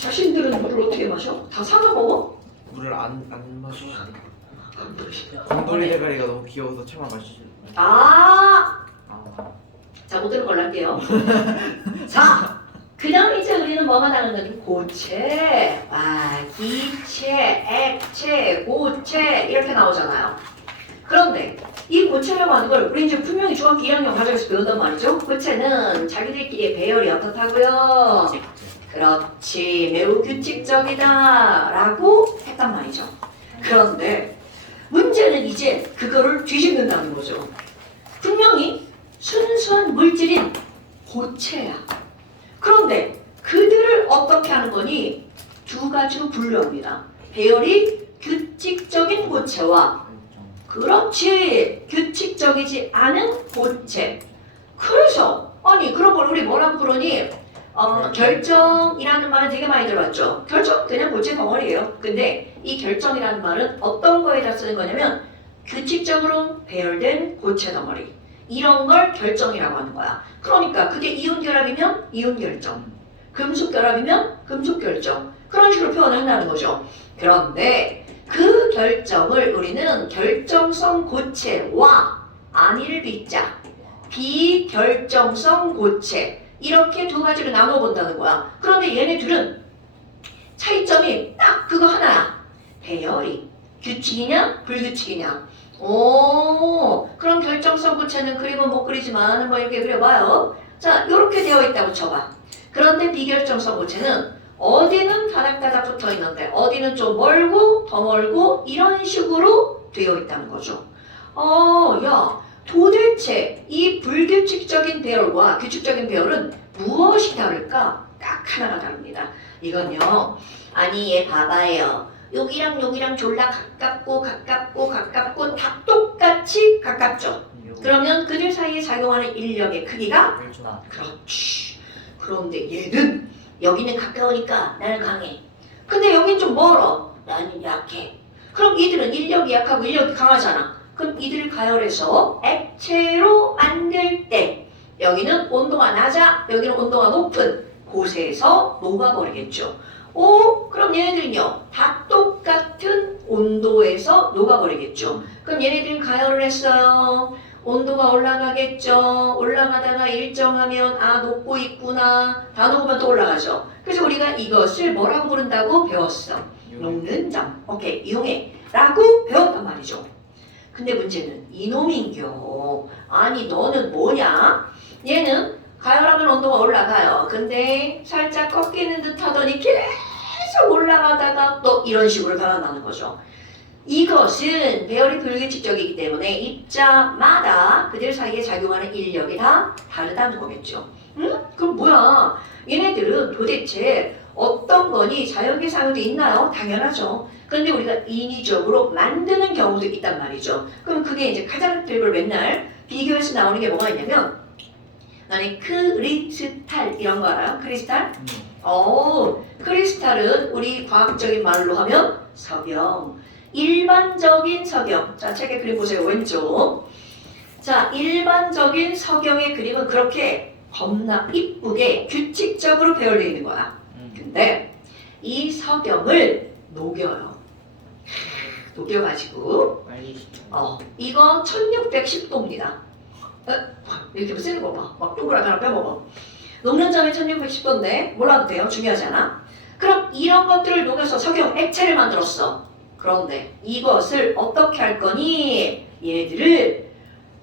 자신들은 물을 어떻게 마셔? 다 사서 먹어? 물을 안 마셔. 안 마셔. 곰돌이 대가리가 너무 귀여워서 차마 마시지. 아, 아, 자, 못 들은 걸로 할게요. 자, 그 다음 이제 우리는 뭐가 나오는 거지? 고체, 기체, 액체, 고체 이렇게 나오잖아요. 그런데 이 고체라고 하는 걸 우리 이제 분명히 중학교 1학년 과정에서 배운단 말이죠. 고체는 자기들끼리의 배열이 어떻다고요? 그렇지, 매우 규칙적이다 라고 했단 말이죠. 그런데 문제는 이제 그거를 뒤집는다는 거죠. 분명히 순수한 물질인 고체야. 그런데 그들을 어떻게 하는 거니? 두 가지로 분류합니다. 배열이 규칙적인 고체와 그렇지, 규칙적이지 않은 고체. 그래서 아니 그런 걸 우리 뭐라고 부르니? 결정이라는 말은 되게 많이 들어봤죠. 결정 그냥 고체 덩어리예요. 근데 이 결정이라는 말은 어떤 거에다 쓰는 거냐면 규칙적으로 배열된 고체 덩어리, 이런 걸 결정이라고 하는 거야. 그러니까 그게 이온 결합이면 이온 결정, 금속 결합이면 금속 결정, 그런 식으로 표현을 한다는 거죠. 그런데 그 결정을 우리는 결정성 고체와 아니를 비자 비결정성 고체, 이렇게 두 가지로 나눠 본다는 거야. 그런데 얘네 둘은 차이점이 딱 그거 하나야. 배열이 규칙이냐 불규칙이냐. 오, 그럼 결정성 고체는 그림은 못 그리지만 한번 이렇게 그려봐요. 자, 이렇게 되어 있다고 쳐봐. 그런데 비결정성 고체는 어디는 다닥다닥 붙어 있는데 어디는 좀 멀고 더 멀고 이런 식으로 되어 있다는 거죠. 야, 도대체 이 불규칙적인 배열과 규칙적인 배열은 무엇이 다를까? 딱 하나가 다릅니다. 이건요, 아니 얘 봐봐요. 여기랑 여기랑 졸라 가깝고 다 똑같이 가깝죠. 그러면 그들 사이에 작용하는 인력의 크기가 그렇지. 그런데 얘는 여기는 가까우니까 나는 강해. 근데 여긴 좀 멀어. 나는 약해. 그럼 이들은 인력이 약하고 인력이 강하잖아. 그럼 이들을 가열해서 액체로 만들 때 여기는 온도가 낮아, 여기는 온도가 높은 곳에서 녹아버리겠죠. 오, 그럼 얘네들은요, 다 똑같은 온도에서 녹아버리겠죠. 그럼 얘네들은 가열을 했어요. 온도가 올라가겠죠. 올라가다가 일정하면 녹고 있구나. 다 녹으면 또 올라가죠. 그래서 우리가 이것을 뭐라고 부른다고 배웠어? 녹는 점. 오케이, 이용해 라고 배웠단 말이죠. 근데 문제는 이놈인겨. 아니 너는 뭐냐? 얘는 가열하면 온도가 올라가요. 근데 살짝 꺾이는 듯 하더니 계속 올라가다가 또 이런 식으로 변화나는 거죠. 이것은 배열이 불규칙적이기 때문에 입자마다 그들 사이에 작용하는 인력이 다 다르다는 거겠죠. 응? 그럼 뭐야? 얘네들은 도대체 어떤 거니 자연계상에도 있나요? 당연하죠. 그런데 우리가 인위적으로 만드는 경우도 있단 말이죠. 그럼 그게 이제 가장 들고 맨날 비교해서 나오는 게 뭐가 있냐면, 너네 크리스탈 이런 거 알아요? 크리스탈? 크리스탈은 우리 과학적인 말로 하면 석영. 일반적인 석영. 자, 책에 그림 보세요. 왼쪽. 자, 일반적인 석영의 그림은 그렇게 겁나 이쁘게 규칙적으로 배열되어 있는 거야. 근데 이 석영을 녹여요. 녹여가지고 이거 1610도입니다. 이렇게 쓰는 거 봐. 막 동그랗게 하나 빼먹어. 녹는 점이 1610도인데 몰라도 돼요. 중요하지 않아? 그럼 이런 것들을 녹여서 석영 액체를 만들었어. 그런데 이것을 어떻게 할 거니? 얘들을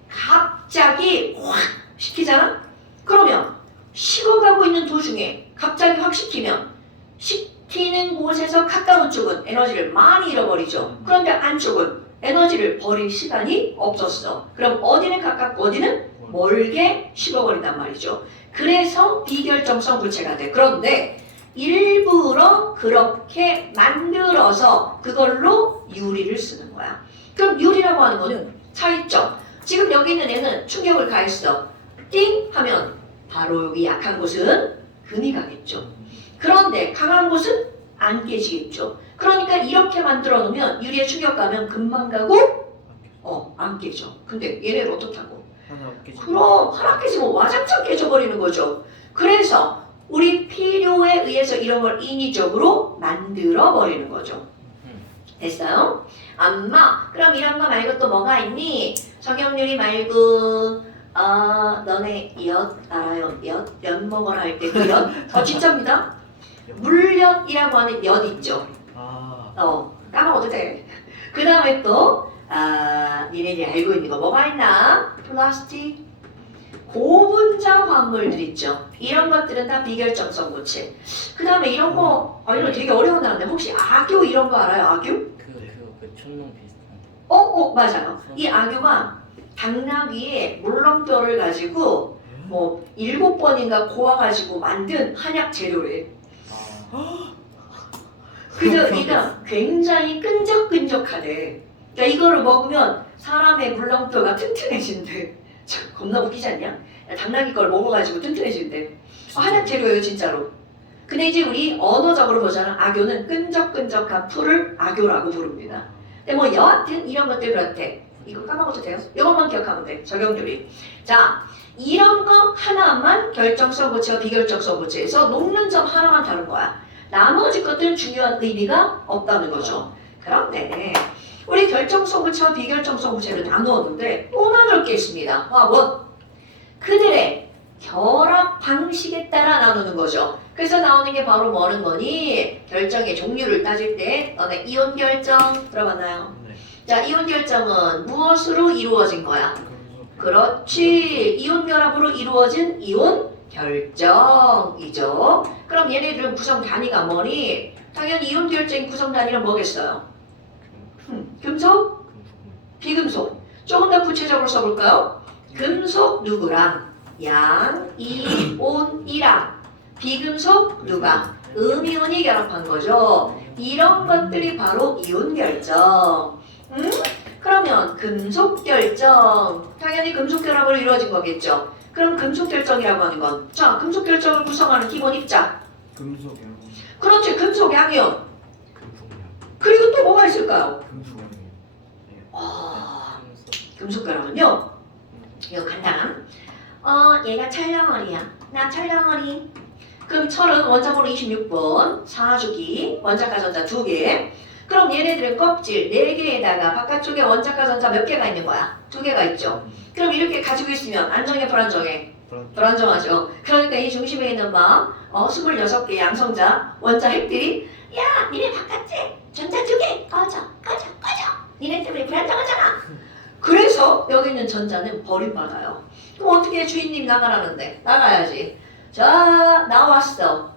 갑자기 확 식히잖아? 그러면 식어가고 있는 도중에 갑자기 확 식히면 식히는 곳에서 가까운 쪽은 에너지를 많이 잃어버리죠. 그런데 안쪽은 에너지를 버릴 시간이 없었어. 그럼 어디는 가깝고 어디는 멀게 식어버린단 말이죠. 그래서 비결정성 고체가 돼. 그런데 일부러 그렇게 만들어서 그걸로 유리를 쓰는 거야. 그럼 유리라고 하는 거는 차이점. 지금 여기 있는 애는 충격을 가했어. 띵 하면 바로 여기 약한 곳은 금이 가겠죠. 그런데 강한 곳은 안 깨지겠죠. 그러니까 이렇게 만들어 놓으면 유리에 충격 가면 금방 가고 안 깨져. 근데 얘네는 어떻다고? 그럼 하나 깨지면 와장창 깨져버리는 거죠. 그래서 우리 필요에 의해서 이런 걸 인위적으로 만들어 버리는 거죠. 됐어요? 엄마, 그럼 이런 거 말고 또 뭐가 있니? 적용유리 말고 너네 엿 알아요? 엿 먹어라 할 때 그 엿? 진짜입니다. 물엿이라고 하는 엿 있죠? 까먹어도 돼. 그 다음에 또 니네들이 알고 있는 거 뭐가 있나? 플라스틱, 고분자 화합물들 있죠. 이런 것들은 다 비결정성 고체. 그 다음에 이런 거 이런 거 되게 어려운 단어인데 혹시 악교 이런 거 알아요? 악교? 그 촌농 비슷한. 맞아요. 이 악교가 당나귀 위에 물렁뼈를 가지고 뭐 7번인가 고아가지고 만든 한약 재료래. 그래서 얘가 굉장히 끈적끈적하대. 그러니까 이거를 먹으면 사람의 물렁뼈가 튼튼해진대. 겁나 웃기지 않냐? 당나귀 걸 먹어가지고 튼튼해진대. 한약 재료예요 진짜로. 근데 이제 우리 언어적으로 보자면 악교는 끈적끈적한 풀을 악교라고 부릅니다. 근데 뭐 여하튼 이런 것들 그렇대. 이거 까먹어도 돼요? 이것만 기억하면 돼. 적용률이. 자, 이런 거 하나만 결정성 고체와 비결정성 고체에서 녹는 점 하나만 다른 거야. 나머지 것들은 중요한 의미가 없다는 거죠. 그런데 우리 결정성 고체와 비결정성 고체를 나누었는데 또 나눌 게 있습니다. 그들의 결합 방식에 따라 나누는 거죠. 그래서 나오는 게 바로 뭐는 거니? 결정의 종류를 따질 때 너네 이온 결정 들어봤나요? 네. 자, 이온 결정은 무엇으로 이루어진 거야? 그렇지. 이온 결합으로 이루어진 이온 결정이죠. 그럼 얘네들은 구성 단위가 뭐니? 당연히 이온 결정의 구성 단위는 뭐겠어요? 금속? 비금속. 조금 더 구체적으로 써볼까요? 금속 누구랑? 양, 이온이랑. 비금속 누가? 음이온이 결합한 거죠. 이런 것들이 바로 이온 결정. 그러면 금속 결정. 당연히 금속 결합으로 이루어진 거겠죠. 그럼 금속 결정이라고 하는 건, 자, 금속 결정을 구성하는 기본 입자. 금속이요. 그렇지, 금속 양이온. 금속이요. 그리고 또 뭐가 있을까요? 금속이요. 금속 결합은요. 이거 간단. 얘가 철덩어리야. 나 철덩어리. 그럼 철은 원자번호 26번, 4주기, 원자가 전자 2개. 그럼 얘네들은 껍질 4개에다가 바깥쪽에 원자가 전자 몇 개가 있는 거야? 2개가 있죠. 그럼 이렇게 가지고 있으면 안정해, 불안정해? 불안정하죠. 그러니까 이 중심에 있는 26개 양성자, 원자 핵들이 야, 니네 바깥에 전자 2개 꺼져. 니네 때문에 불안정하잖아. 그래서 여기 있는 전자는 버림받아요. 그럼 어떻게 해? 주인님 나가라는데 나가야지. 자, 나왔어.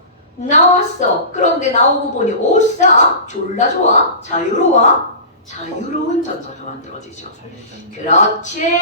그런데 나오고 보니 오싸 졸라 좋아. 자유로운 전자가 만들어지죠. 그렇지.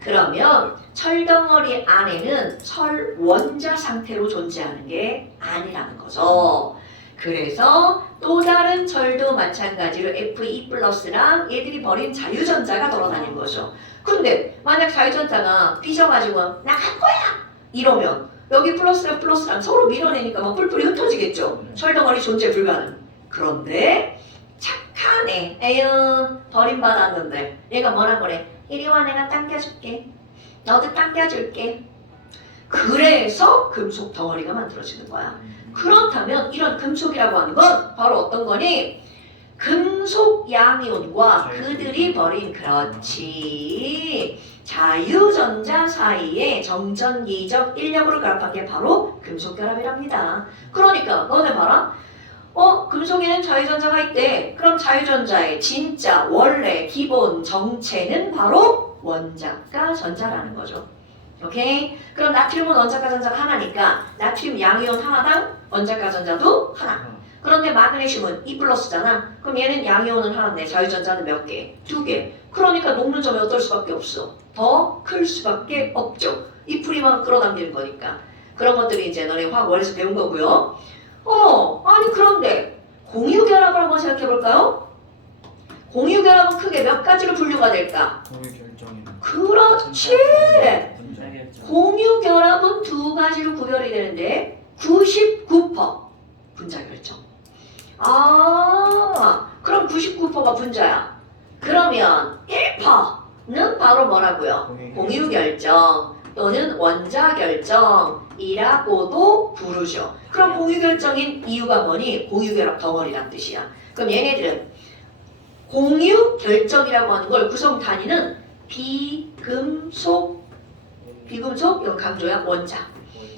그러면 철덩어리 안에는 철 원자 상태로 존재하는 게 아니라는 거죠. 그래서 또 다른 철도 마찬가지로 Fe+랑 얘들이 버린 자유전자가 돌아다니는 거죠. 근데 만약 자유전자가 삐져가지고 나갈 거야 이러면 여기 플러스랑 서로 밀어내니까 막 뿔뿔이 흩어지겠죠. 철덩어리 존재 불가능. 그런데 착한 애, 에휴 버림받았는데 얘가 뭐라 그래? 이리 와, 내가 당겨줄게. 너도 당겨줄게. 그래서 금속 덩어리가 만들어지는 거야. 그렇다면 이런 금속이라고 하는 건 바로 어떤 거니? 금속 양이온과 그들이 버린 그렇지 자유전자 사이에 정전기적 인력으로 결합한 게 바로 금속 결합이랍니다. 그러니까 너네 봐라. 금속에는 자유전자가 있대. 그럼 자유전자의 진짜 원래 기본 정체는 바로 원자가 전자라는 거죠. 오케이? 그럼 나트륨은 원자가 전자가 하나니까 나트륨 양이온 하나당 원자가 전자도 하나. 그런데 마그네슘은 2+잖아. 그럼 얘는 양이온은 하나인데 자유전자는 몇 개? 2개. 그러니까 녹는 점이 어떨 수밖에 없어. 더 클 수밖에 없죠. 이 풀이만 끌어당기는 거니까. 그런 것들이 이제 너네 화학 원에서 배운 거고요. 아니 그런데 공유결합을 한번 생각해볼까요? 공유결합은 크게 몇 가지로 분류가 될까? 그렇지! 공유결합은 2가지로 구별이 되는데 99% 분자결정. 그럼 99%가 분자야. 그러면 1%는 바로 뭐라고요? 공유결정 또는 원자결정. 결합이라고도 부르죠. 그럼 공유결정인 이유가 뭐니? 공유결합 덩어리란 뜻이야. 그럼 얘네들은 공유결정이라고 하는 걸 구성 단위는 비금속, 이거 강조야 원자.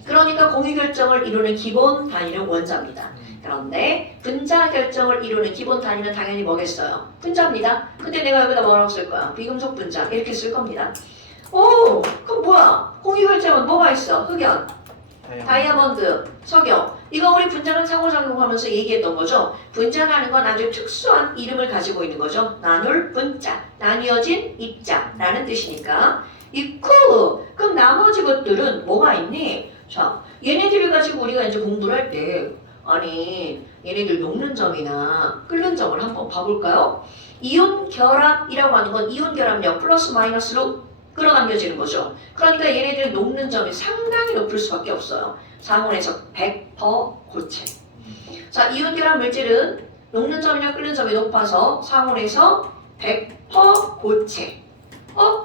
그러니까 공유결정을 이루는 기본 단위는 원자입니다. 그런데 분자 결정을 이루는 기본 단위는 당연히 뭐겠어요? 분자입니다. 근데 내가 여기다 뭐라고 쓸 거야? 비금속 분자 이렇게 쓸 겁니다. 오, 그럼 뭐야? 공유결정은 뭐가 있어? 흑연, 다이아몬드, 석영. 이거 우리 분자랑 상호작용하면서 얘기했던 거죠. 분자라는 건 아주 특수한 이름을 가지고 있는 거죠. 나눌 분자, 나뉘어진 입자라는 뜻이니까. 있고, 그럼 나머지 것들은 뭐가 있니? 자, 얘네들을 가지고 우리가 이제 공부를 할 때, 아니, 얘네들 녹는 점이나 끓는 점을 한번 봐볼까요? 이온 결합이라고 하는 건 이온 결합력 플러스 마이너스로 끌어당겨지는 거죠. 그러니까 얘네들 녹는 점이 상당히 높을 수밖에 없어요. 상온에서 100% 고체. 자, 이온 결합 물질은 녹는 점이나 끓는 점이 높아서 상온에서 100% 고체.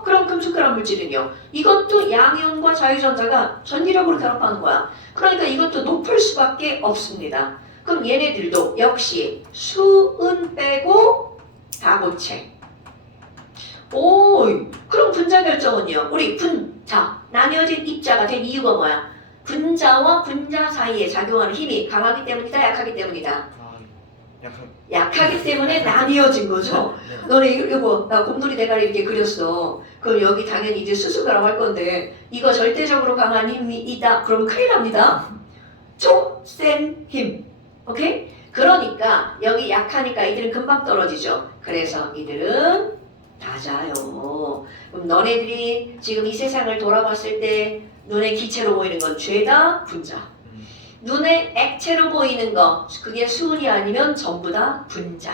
그럼 금속 결합 물질은요? 이것도 양이온과 자유전자가 전기력으로 결합하는 거야. 그러니까 이것도 높을 수밖에 없습니다. 그럼 얘네들도 역시 수은 빼고 다 고체. 오, 그럼 분자 결정은요? 우리 분자, 나뉘어진 입자가 된 이유가 뭐야? 분자와 분자 사이에 작용하는 힘이 강하기 때문이다, 약하기 때문이다. 약하기 때문에 나뉘어진 거죠. 너네 이거 나 곰돌이 대가리 이렇게 그렸어. 그럼 여기 당연히 이제 수수결합 할 건데 이거 절대적으로 강한 힘이 있다. 그러면 큰일 납니다. 좀 센 힘. 오케이? 그러니까 여기 약하니까 이들은 금방 떨어지죠. 그래서 이들은 낮아요. 그럼 너네들이 지금 이 세상을 돌아봤을 때 눈에 기체로 보이는 건 죄다 분자. 눈에 액체로 보이는 거 그게 수은이 아니면 전부 다 분자.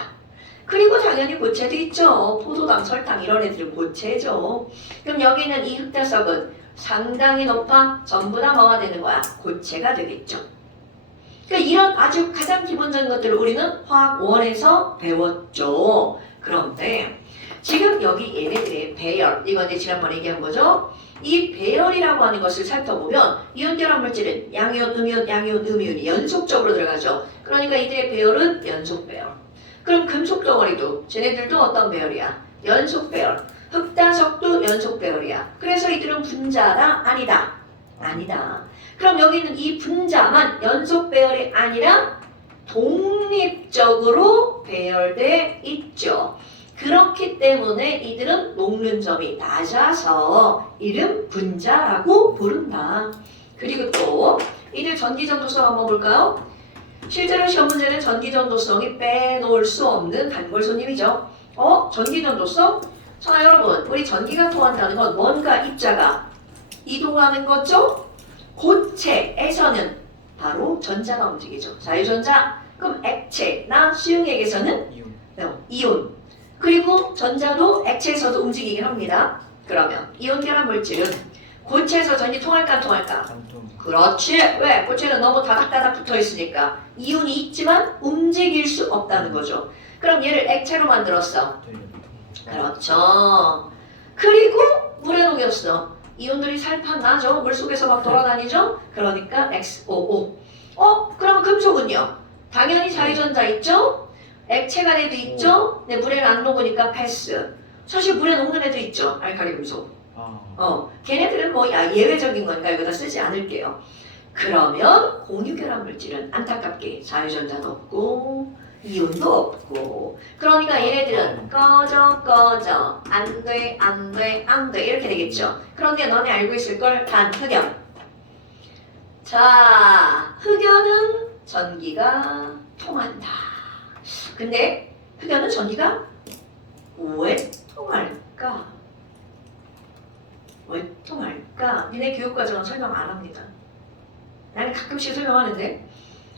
그리고 당연히 고체도 있죠. 포도당, 설탕 이런 애들은 고체죠. 그럼 여기는 이 흑자석은 상당히 높아 전부 다 뭐가 되는 거야? 고체가 되겠죠. 그러니까 이런 아주 가장 기본적인 것들을 우리는 화학원에서 배웠죠. 그런데 지금 여기 얘네들의 배열, 이거 이제 지난번에 얘기한 거죠. 이 배열이라고 하는 것을 살펴보면 이온 결합 물질은 양이온, 음이온, 양이온, 음이온이 연속적으로 들어가죠. 그러니까 이들의 배열은 연속 배열. 그럼 금속 덩어리도 쟤네들도 어떤 배열이야? 연속 배열. 흑다석도 연속 배열이야. 그래서 이들은 분자다? 아니다? 아니다. 그럼 여기는 이 분자만 연속 배열이 아니라 독립적으로 배열돼 있죠. 그렇기 때문에 이들은 녹는 점이 낮아서 이름 분자라고 부른다. 그리고 또 이들 전기전도성 한번 볼까요? 실제로 시험 문제는 전기전도성이 빼놓을 수 없는 단골 손님이죠. 전기전도성? 자 여러분, 우리 전기가 통한다는 건 뭔가 입자가 이동하는 거죠? 고체에서는 바로 전자가 움직이죠. 자유전자. 그럼 액체나 수용액에서는 이온. 그리고 전자도 액체에서도 움직이긴 합니다. 그러면 이온 결합 물질은 고체에서 전기 통할까 안 통할까? 그렇지. 왜? 고체는 너무 다닥다닥 붙어 있으니까 이온이 있지만 움직일 수 없다는 거죠. 그럼 얘를 액체로 만들었어. 그렇죠. 그리고 물에 녹였어. 이온들이 살판 나죠. 물속에서 막 돌아다니죠. 그러니까 XOO. 그럼 금속은요? 당연히 자유전자 있죠? 액체가 애도 있죠? 근데 물에는 안 녹으니까 패스. 사실 물에 녹는 애도 있죠. 알칼리 금속. 걔네들은 뭐 예외적인 거니까 여기다 쓰지 않을게요. 그러면 공유결합 물질은 안타깝게 자유전자도 없고 이온도 없고, 그러니까 얘네들은 꺼져 안돼 이렇게 되겠죠. 그런데 너네 알고 있을걸? 단 흑연. 자, 흑연은 전기가 통한다. 근데 흑연은 전기가 왜 통할까? 왜 통할까? 니네 교육과정은 설명 안 합니다. 나는 가끔씩 설명하는데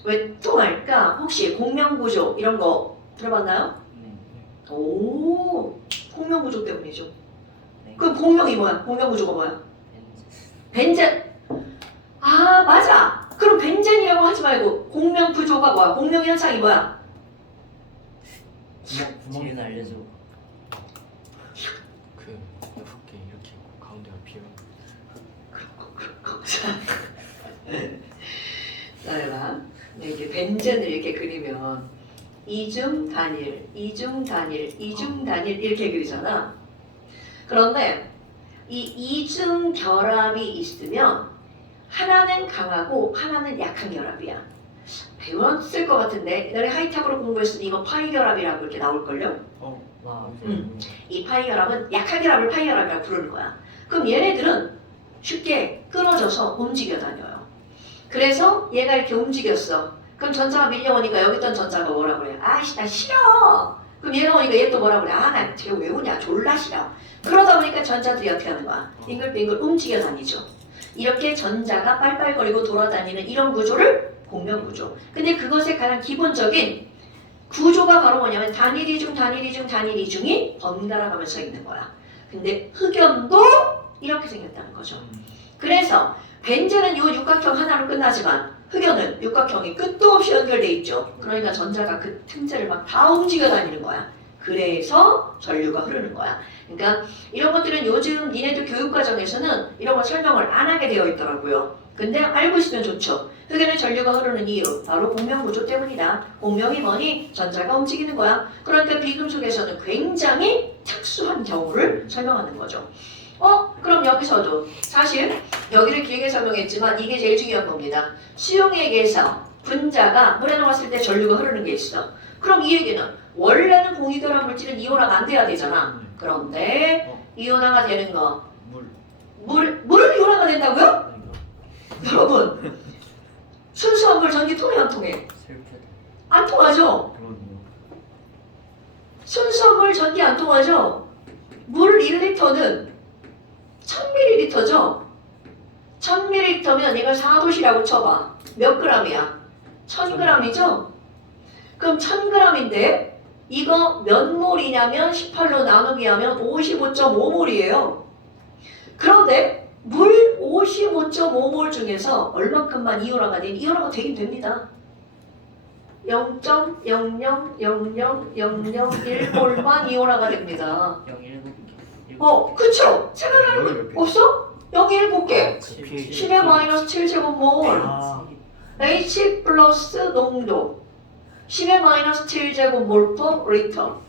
왜 통할까? 혹시 공명구조 이런 거 들어봤나요? 오, 공명구조 때문이죠. 그럼 공명이 뭐야? 공명구조가 뭐야? 벤젠. 아, 맞아. 그럼 벤젠이라고 하지 말고 공명구조가 뭐야? 공명현상이 뭐야? 구멍이 알려줘. 그 여섯 개 이렇게 가운데가 비어. 자, 봐. 이렇게 벤젠을 이렇게 그리면 이중 단일, 이중 단일, 이중 단일 이렇게 그리잖아. 그런데 이 이중 결합이 있으면 하나는 강하고 하나는 약한 결합이야. 배웠을 것 같은데 너네 하이탑으로 공부했으니 이거 파이 결합이라고 이렇게 나올걸요? 와. 이 파이 결합은 약한 결합을 파이 결합이라고 부르는 거야. 그럼 얘네들은 쉽게 끊어져서 움직여 다녀요. 그래서 얘가 이렇게 움직였어. 그럼 전자가 밀려오니까 여기 있던 전자가 뭐라 그래? 아이씨 나 싫어. 그럼 얘가 오니까 얘 또 뭐라 그래? 아나 쟤 왜 오냐? 졸라 싫어. 그러다 보니까 전자들이 어떻게 하는 거야? 빙글빙글 움직여 다니죠. 이렇게 전자가 빨빨거리고 돌아다니는 이런 구조를 공명구조. 근데 그것의 가장 기본적인 구조가 바로 뭐냐면 단일이 중 단일이 중 단일이 중이 번갈아 가면서 있는 거야. 근데 흑연도 이렇게 생겼다는 거죠. 그래서 벤젠은 이 육각형 하나로 끝나지만 흑연은 육각형이 끝도 없이 연결돼 있죠. 그러니까 전자가 그 틈새를 막 다 움직여 다니는 거야. 그래서 전류가 흐르는 거야. 그러니까 이런 것들은 요즘 니네들 교육과정에서는 이런 거 설명을 안 하게 되어 있더라고요. 근데 알고 있으면 좋죠. 흑연의 전류가 흐르는 이유 바로 공명구조 때문이다. 공명이 뭐니? 전자가 움직이는 거야. 그러니까 비금속에서는 굉장히 특수한 경우를 설명하는 거죠. 그럼 여기서도 사실 여기를 길게 설명했지만 이게 제일 중요한 겁니다. 수용액에서 분자가 물에 녹았을 때 전류가 흐르는 게 있어. 그럼 이 얘기는 원래는 공유결합 물질은 이온화가 안 돼야 되잖아. 그런데 이온화가 되는 거 물을 이온화가 된다고요? 여러분 순수한 물 전기 통해 안 통해? 슬프다. 안 통하죠? 순수한 물 전기 안 통하죠? 물 1리터는 1000ml죠? 1000ml면 이걸 4도시라고 쳐봐. 몇 g이야? 1000g이죠? 그럼 1000g인데 이거 몇 몰이냐면 18로 나누기 하면 55.5몰이에요. 그런데 물 55.5몰 중에서 얼만큼만 이온화가 되면 이온화가 되긴 됩니다. 0.000001몰만 이온화가 됩니다. 0.17개. 그쵸? 생각나는 거 없어? 0.7개. 10의 마이너스 7제곱몰. H 플러스 농도 10의 마이너스 7제곱몰 per 리터.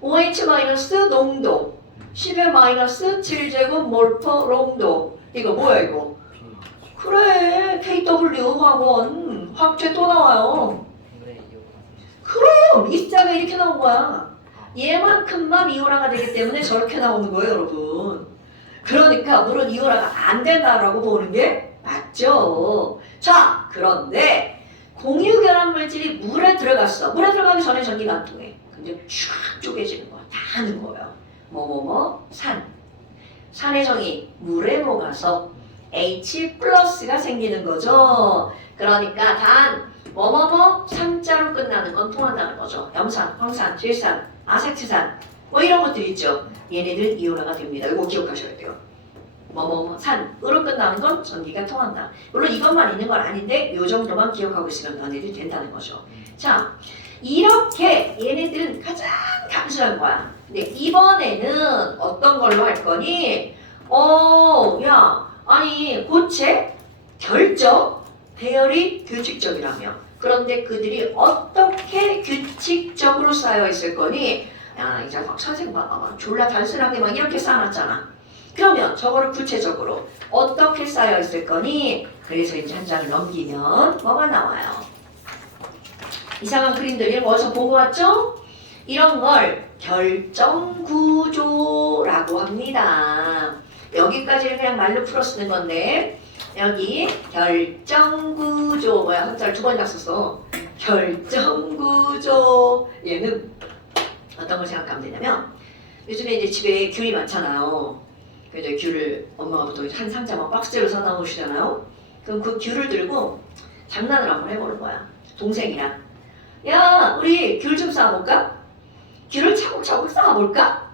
OH 마이너스 농도 10의 마이너스 7제곱몰 per 농도. 이거 뭐야 이거? 그래 KW 학원 화학제 또 나와요. 그럼 이 숫자가 이렇게 나온 거야. 얘만큼만 이온화가 되기 때문에 저렇게 나오는 거예요 여러분. 그러니까 물은 이온화가 안 된다라고 보는 게 맞죠. 자 그런데 공유결합 물질이 물에 들어갔어. 물에 들어가기 전에 전기가 안 통해. 근데 쫙 쪼개지는 거야. 다 하는 거예요. 산의 정이 물에 녹아서 H 플러스가 생기는 거죠. 그러니까 단 삼자로 끝나는 건 통한다는 거죠. 염산, 황산, 질산, 아세트산 뭐 이런 것들 있죠. 얘네들 이온화가 됩니다. 이거 기억하셔야 돼요. 산으로 끝나는 건 전기가 통한다. 물론 이것만 있는 건 아닌데 이 정도만 기억하고 있으면 너네들이 된다는 거죠. 자, 이렇게 얘네들은 가장 단순한 거야. 근데 이번에는 어떤 걸로 할 거니? 아니 고체, 결정, 배열이 규칙적이라며. 그런데 그들이 어떻게 규칙적으로 쌓여 있을 거니? 이제 막 선생님 봐봐. 졸라 단순하게 막 이렇게 쌓아놨잖아. 그러면 저거를 구체적으로 어떻게 쌓여 있을 거니? 그래서 이제 한 장을 넘기면 뭐가 나와요? 이상한 그림들이 어디서 보고 왔죠? 이런 걸 결정구조라고 합니다. 여기까지는 그냥 말로 풀어 쓰는 건데 여기 결정구조 한자를 2번 다 썼어. 결정구조 얘는 어떤 걸 생각하면 되냐면 요즘에 이제 집에 귤이 많잖아요. 그래서 귤을 엄마가 보통 한 상자 막 박스로 사다 놓으시잖아요. 그럼 그 귤을 들고 장난을 한번 해보는 거야. 동생이랑 야 우리 귤 좀 쌓아볼까? 귤을 차곡차곡 쌓아볼까?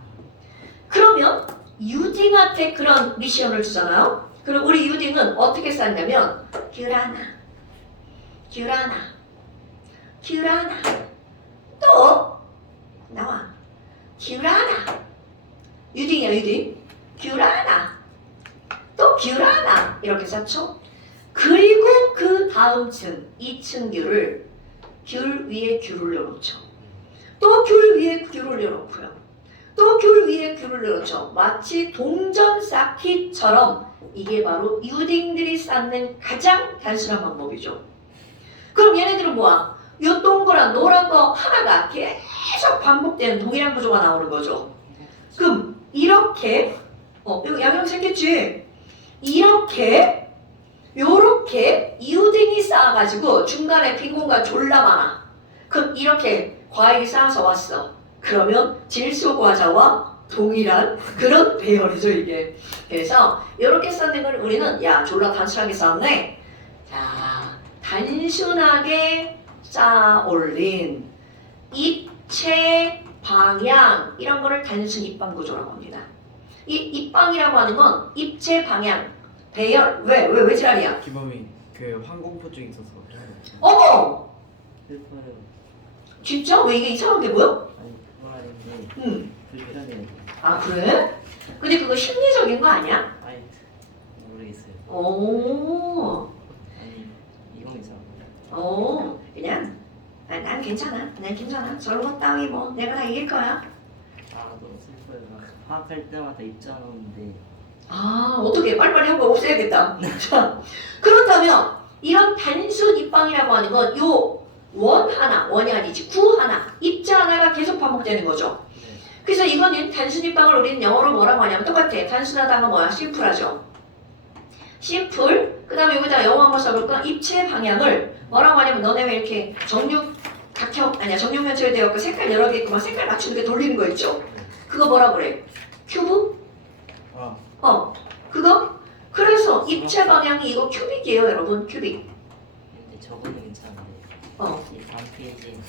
그러면 유딩한테 그런 미션을 주잖아요. 그럼 우리 유딩은 어떻게 쌓냐면 귤 하나 또 나와 귤 하나 유딩이야 유딩 귤 하나 또 귤 하나 이렇게 쌓죠. 그리고 다음 층 2층 귤을 귤 위에 귤을 넣어놓죠. 또 귤 위에 귤을 넣어놓고요. 또 귤 위에 귤을 넣어놓죠. 마치 동전 쌓기처럼 이게 바로 유딩들이 쌓는 가장 단순한 방법이죠. 그럼 얘네들은 뭐야? 요 동그란 노란 거 하나가 계속 반복되는 동일한 구조가 나오는 거죠. 그럼 이렇게 이거 양형 생겼지? 이렇게 요렇게 이웃등이 쌓아가지고 중간에 빈 공간 졸라 많아. 그럼 이렇게 과일이 쌓아서 왔어. 그러면 질소 과자와 동일한 그런 배열이죠 이게. 그래서 이렇게 쌓는 걸 우리는 야 졸라 단순하게 쌓았네. 자 단순하게 쌓아 올린 입체 방향 이런 거를 단순 입방 구조라고 합니다. 이 입방이라고 하는 건 입체 방향 배열 왜 지랄이야? 기범이 그 항공포증 있어서 그래. 어머 슬퍼요. 진짜 왜 이게 이상한 게 뭐야? 아니 그건 아닌데 응. 불편해요. 아 그래? 근데 그거 심리적인 거 아니야? 아니 모르겠어요. 오. 아니 이건 이상한데. 그냥 난 괜찮아. 난 괜찮아. 저런 것 따위 뭐 내가 다 이길 거야. 아 너무 슬퍼요. 막 파악할 때마다 입장하는데 아 어떻게 빨리빨리 한 거 없애야겠다. 자 그렇다면 이런 단순 입방이라고 하는 건 요 원 하나 원이 아니지 구 하나 입자 하나가 계속 반복되는 거죠. 네. 그래서 이거는 단순 입방을 우리는 영어로 뭐라고 하냐면 똑같아. 단순하다는 건 뭐야? 심플하죠. 심플. 그 다음에 여기다 영어 한번 써볼까? 입체 방향을 뭐라고 하냐면 너네 왜 이렇게 정육각형 아니야 정육면체로 되어갖고 색깔 여러 개 있고 막 색깔 맞추는 게 돌리는 거 있죠? 그거 뭐라 그래? 큐브? 아 그거? 그래서 입체 방향이 이거 큐빅이에요 여러분 큐빅. 근데 저거는 괜찮은데 이 다음 페이지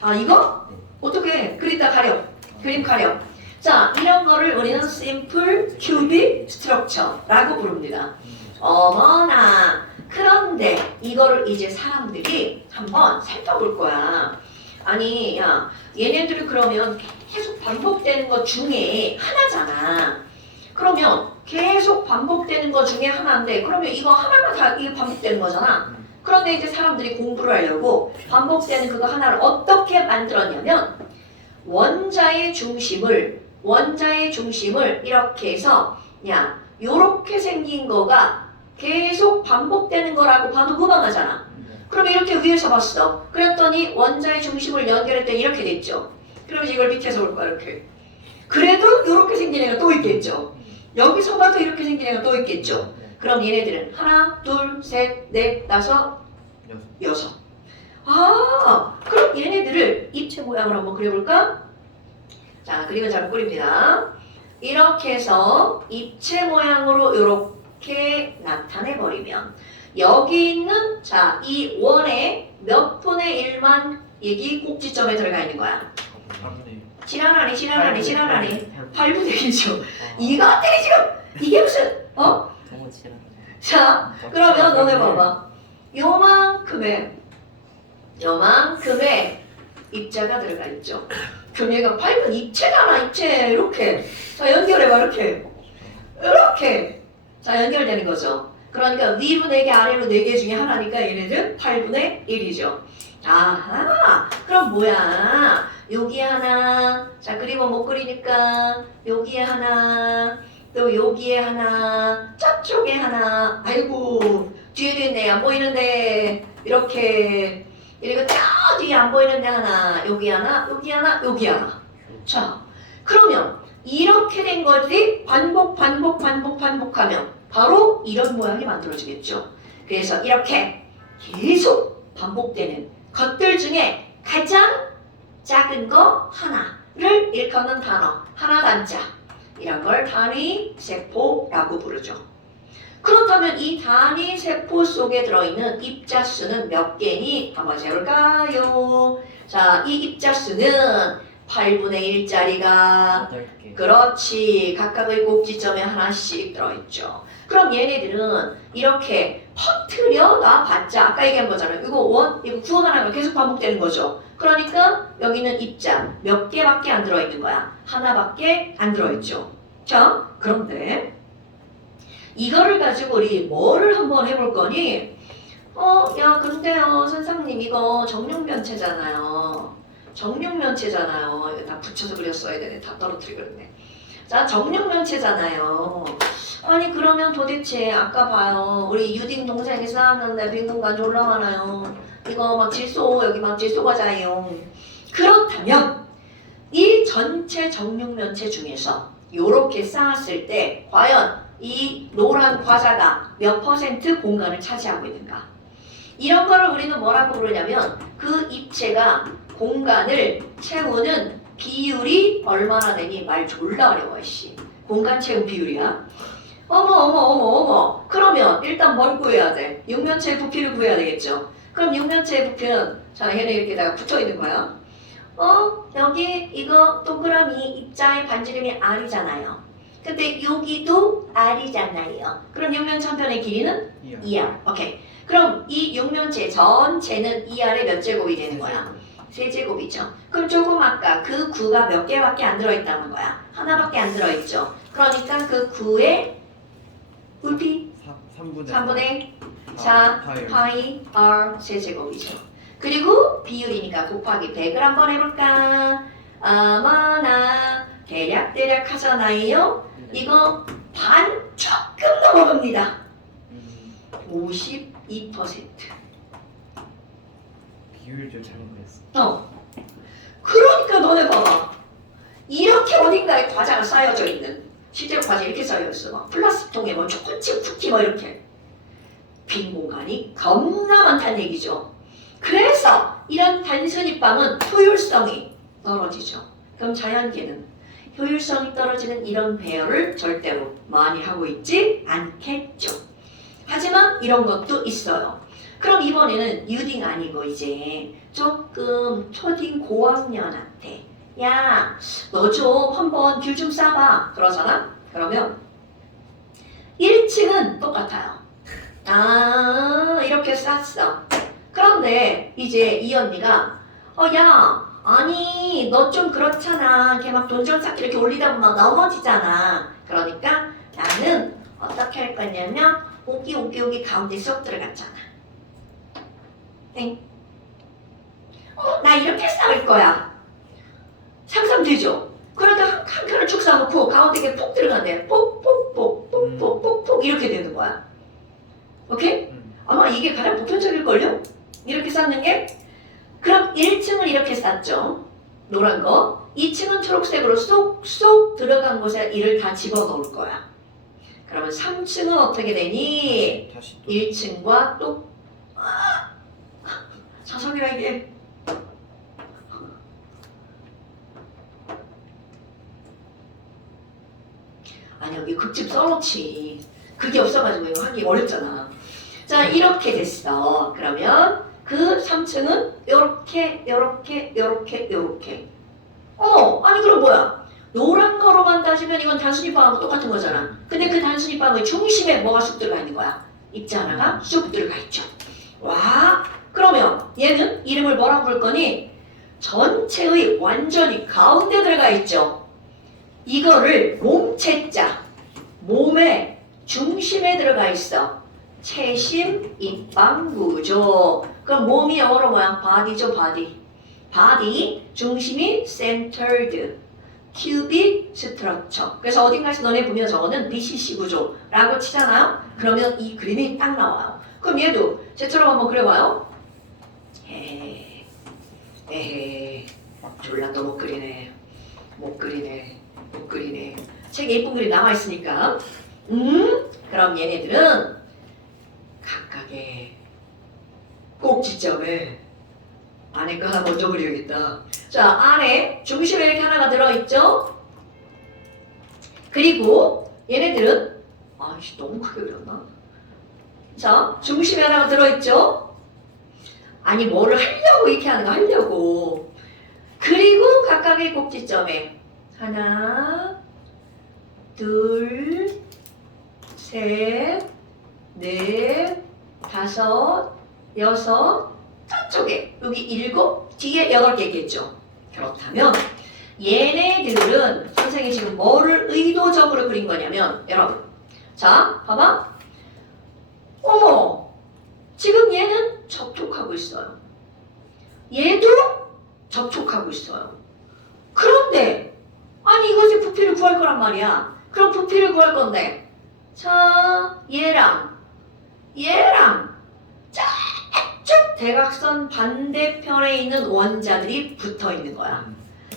아 이거? 네. 어떻게 그리다 가려 그림 가려. 자 이런 거를 우리는 simple cubic structure라고 부릅니다. 어머나 그런데 이거를 이제 사람들이 한번 살펴볼 거야. 아니 야 얘네들이 그러면 계속 반복되는 것 중에 하나잖아. 그러면 계속 반복되는 것 중에 하나인데 그러면 이거 하나가 다 이게 반복되는 거잖아. 그런데 이제 사람들이 공부를 하려고 반복되는 그거 하나를 어떻게 만들었냐면 원자의 중심을 이렇게 해서 야 요렇게 생긴 거가 계속 반복되는 거라고 봐도 무방하잖아. 그러면 이렇게 위에서 봤어. 그랬더니 원자의 중심을 연결했더니 이렇게 됐죠. 그럼 이걸 밑에서 볼 거야 이렇게. 그래도 이렇게 생긴 애가 또 있겠죠. 여기서 봐도 이렇게 생긴 애가 또 있겠죠. 그럼 얘네들은 하나, 둘, 셋, 넷, 다섯, 여섯. 아, 그럼 얘네들을 입체 모양으로 한번 그려볼까? 자, 그림을 잘 그립니다. 이렇게 해서 입체 모양으로 이렇게 나타내버리면 여기 있는 자, 이 원의 몇 분의 1만 여기 꼭지점에 들어가 있는 거야. 지랄하니 8분의 1이죠. 이것들이 지금 이게 무슨 너무 싫어. 자 그러면 너네 봐봐. 요만큼의 입자가 들어가 있죠. 그럼 얘가 8분 입체잖아. 입체 이렇게 자 연결해봐 이렇게 자 연결되는 거죠. 그러니까 위로 4개 아래로 4개 중에 하나니까 얘네들 8분의 1이죠. 아하 그럼 뭐야 여기 하나 자 그리고 못 그리니까 여기에 하나 또 여기에 하나 저쪽에 하나 아이고 뒤에도 있네 안 보이는데 이렇게 그리고 저 뒤에 안 보이는데 하나 여기 하나 여기 하나 여기 하나 자 그러면 이렇게 된 것들이 반복하면 바로 이런 모양이 만들어지겠죠. 그래서 이렇게 계속 반복되는 것들 중에 가장 작은 거 하나를 일컫는 단어 하나 단자 이런 걸 단위세포라고 부르죠. 그렇다면 이 단위세포 속에 들어있는 입자수는 몇 개니? 한번 재볼까요? 자, 이 입자수는 8분의 1짜리가 8개. 그렇지 각각의 꼭지점에 하나씩 들어있죠. 그럼 얘네들은 이렇게 퍼뜨려 놔봤자 아까 얘기한 거잖아요. 이거 구 하나가 계속 반복되는 거죠. 그러니까 여기는 입자 몇 개밖에 안 들어있는 거야. 하나밖에 안 들어있죠. 자 그런데 이거를 가지고 우리 뭐를 한번 해볼 거니? 야, 근데요, 선생님, 이거 정육면체잖아요. 정육면체잖아요. 이거 다 붙여서 그렸어야 되네. 다 떨어뜨리고 그랬네. 자, 정육면체잖아요. 아니, 그러면 도대체, 아까 봐요. 우리 유딩 동생이 쌓았는데 빈공간 졸라 많아요. 이거 막 질소, 여기 막 질소 과자예요. 그렇다면, 이 전체 정육면체 중에서 요렇게 쌓았을 때, 과연 이 노란 과자가 몇 퍼센트 공간을 차지하고 있는가? 이런 거를 우리는 뭐라고 부르냐면 그 입체가 공간을 채우는 비율이 얼마나 되니 말 졸라 어려워 씨. 공간 채움 비율이야. 어머. 그러면 일단 뭘 구해야 돼? 육면체의 부피를 구해야 되겠죠. 그럼 육면체의 부피는 자 얘는 이렇게다가 붙어 있는 거야. 여기 이거 동그라미 입자의 반지름이 R이잖아요. 근데 여기도 R이잖아요. 그럼 육면체 한 편의 길이는 2R. 오케이. 그럼 이 육면체 전체는 2R의 몇 제곱이 되는 거야? 3제곱이죠. 그럼 조금 아까 그 9가 몇 개밖에 안 들어있다는 거야? 하나밖에 안 들어있죠. 그러니까 그 9의 부피 3분의 자, 파이 R 세제곱이죠. 그리고 비율이니까 곱하기 100을 한번 해볼까? 아마나 대략 하잖아요. 이거 반 조금 넘어갑니다. 52%. 비율도 잘못했어. 그러니까 너네 봐봐. 이렇게 어딘가에 과자가 쌓여져 있는 실제로 과자 이렇게 쌓여있어. 막 플라스틱 통에 뭐 초코칩 쿠키 뭐 이렇게 빈 공간이 겁나 많다는 얘기죠. 그래서 이런 단순히 빵은 효율성이 떨어지죠. 그럼 자연계는 효율성이 떨어지는 이런 배열을 절대로 많이 하고 있지 않겠죠. 하지만 이런 것도 있어요. 그럼 이번에는 유딩 아니고 이제 조금 초딩 고학년한테 야, 너 좀 한번 귤 좀 싸봐 그러잖아? 그러면 1층은 똑같아요. 이렇게 쌌어. 그런데 이제 이 언니가 야, 아니 너 좀 그렇잖아. 이렇게 막 돈 좀 쌓기 이렇게 올리다 보면 넘어지잖아. 그러니까 나는 어떻게 할 거냐면 여기 가운데 쏙 들어갔잖아. 땡. 나 이렇게 쌓을 거야. 상상되죠? 그러니까 한 칸을 쭉 쌓아놓고 가운데 이렇게 푹 들어간대. 뽁 이렇게 되는 거야. 오케이? 아마 이게 가장 보편적일걸요? 이렇게 쌓는 게? 그럼 1층을 이렇게 쌓죠. 노란 거. 2층은 초록색으로 쏙 들어간 곳에 이를 다 집어넣을 거야. 그러면 3층은 어떻게 되니? 다시 또 1층과 또 자석이라 이게 아니 여기 극집 써놓지. 그게 없어가지고 이거 하기 어렵잖아. 자 이렇게 됐어. 그러면 그 3층은 요렇게 아니 그럼 뭐야? 노란 거로만 따지면 이건 단순히 빵하고 똑같은 거잖아. 근데 그 단순히 빵의 중심에 뭐가 쑥 들어가 있는 거야? 입자 하나가 쑥 들어가 있죠. 와 그러면 얘는 이름을 뭐라고 부를 거니? 전체의 완전히 가운데 들어가 있죠. 이거를 몸체자, 몸의 중심에 들어가 있어. 체심, 입방, 구조. 그럼 몸이 영어로 뭐야? body죠, body. body, 중심이 centered, cubic structure. 그래서 어딘가에서 너네 보면 저거는 BCC 구조라고 치잖아요. 그러면 이 그림이 딱 나와요. 그럼 얘도 쟤처럼 한번 그려봐요. 에헤, 졸라 또 못 그리네. 책에 예쁜 그림 남아있으니까. 그럼 얘네들은 각각의 꼭지점에 안에 거 하나 먼저 그려야겠다. 자, 안에 중심에 이렇게 하나가 들어있죠? 그리고 얘네들은 아이씨 너무 크게 그렸나? 자, 중심에 하나가 들어있죠? 아니 뭐를 하려고 이렇게 하는 거 하려고. 그리고 각각의 꼭지점에 하나, 둘, 셋, 넷, 다섯, 여섯, 저쪽에 여기 7, 뒤에 8개 있겠죠. 그렇다면 얘네들은 선생님이 지금 뭐를 의도적으로 그린 거냐면 여러분 자 봐봐. 어머 지금 얘는 접촉하고 있어요. 얘도 접촉하고 있어요. 그런데 아니 이것이 부피를 구할 거란 말이야. 그럼 부피를 구할 건데 자 얘랑 쫙쭉 대각선 반대편에 있는 원자들이 붙어 있는 거야.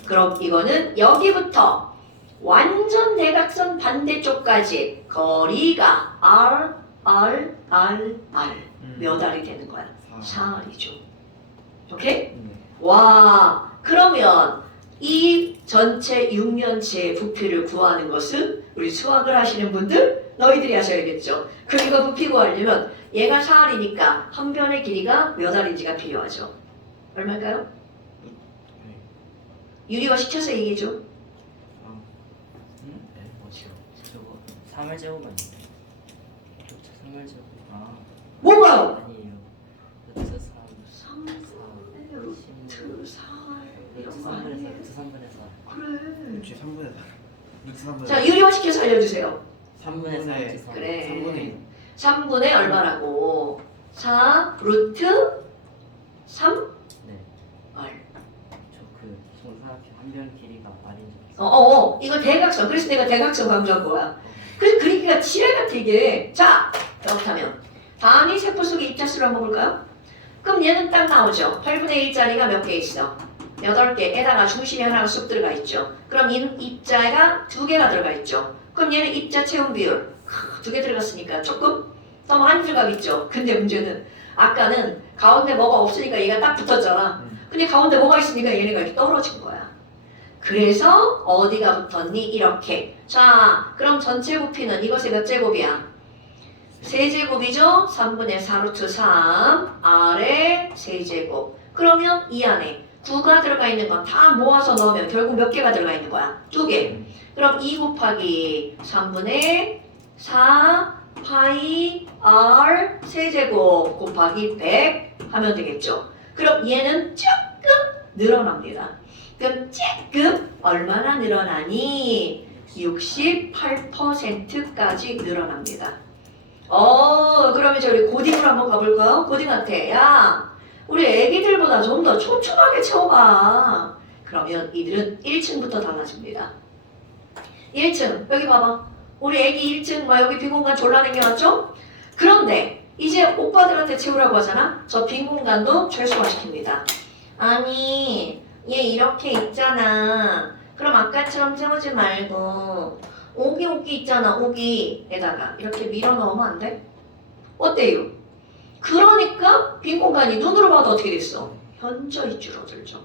그럼 이거는 여기부터 완전 대각선 반대쪽까지 거리가 r 몇 알이 되는 거야? 4알이죠. 오케이? 와, 그러면 이 전체 육면체의 부피를 구하는 것은 우리 수학을 하시는 분들 너희들이 하셔야겠죠. 그럼 이거 부피 구하려면 얘가 4알이니까 한 변의 길이가 몇 알인지가 필요하죠. 얼마일까요? 유리가 시켜서 얘기해줘. 네, 뭐지요? 저거 3을 제곱은 아니에요. 3을 제곱. 아, 뭐가요? 아니에요. 루트 3. 3분의 루트 4 루트 3분의 4. 루트 3분의 4. 그래. 그치 3분의 4 루트 3분의 자, 유리화 시켜서 알려주세요. 3분의 4 루트 3. 그래. 3분의 3분의 얼마라고? 4 루트 3? 네. 알. 저그 정사각형 한 변 길이가 말인지. 이거 대각선. 그래서 내가 대각선 강조한 거야. 그래서 그러니까 지뢰 같아 이게. 자, 그렇다면 단위 세포 속의 입자수를 한번 볼까요? 그럼 얘는 딱 나오죠. 8분의 1짜리가 몇 개 있어? 8개에다가 중심에 하나가 쑥 들어가 있죠. 그럼 이 입자가 2개가 들어가 있죠. 그럼 얘는 입자 체온 비율 2개 들어갔으니까 조금 더 많이 들어가겠죠. 근데 문제는 아까는 가운데 뭐가 없으니까 얘가 딱 붙었잖아. 근데 가운데 뭐가 있으니까 얘네가 이렇게 떨어진 거야. 그래서 어디가 붙었니? 이렇게. 자, 그럼 전체 부피는 이것의 몇 제곱이야? 세제곱이죠? 3분의 4 루트 3 R의 세제곱. 그러면 이 안에 9가 들어가 있는 건 다 모아서 넣으면 결국 몇 개가 들어가 있는 거야? 2개. 그럼 2 곱하기 3분의 4 파이 R 세제곱 곱하기 100 하면 되겠죠. 그럼 얘는 조금 늘어납니다. 그럼 조금 얼마나 늘어나니? 68%까지 늘어납니다. 그러면 이제 우리 고딩으로 한번 가볼까요? 고딩한테 야 우리 애기들보다 좀 더 촘촘하게 채워봐. 그러면 이들은 1층부터 달라집니다. 1층 여기 봐봐. 우리 애기 1층 막 여기 빈 공간 졸라 남겨놨죠? 그런데 이제 오빠들한테 채우라고 하잖아. 저 빈 공간도 최소화시킵니다. 아니 얘 이렇게 있잖아. 그럼 아까처럼 채우지 말고 오기 있잖아. 오기에다가 이렇게 밀어 넣으면 안 돼? 어때요? 그러니까 빈 공간이 눈으로 봐도 어떻게 됐어? 현저히 줄어들죠.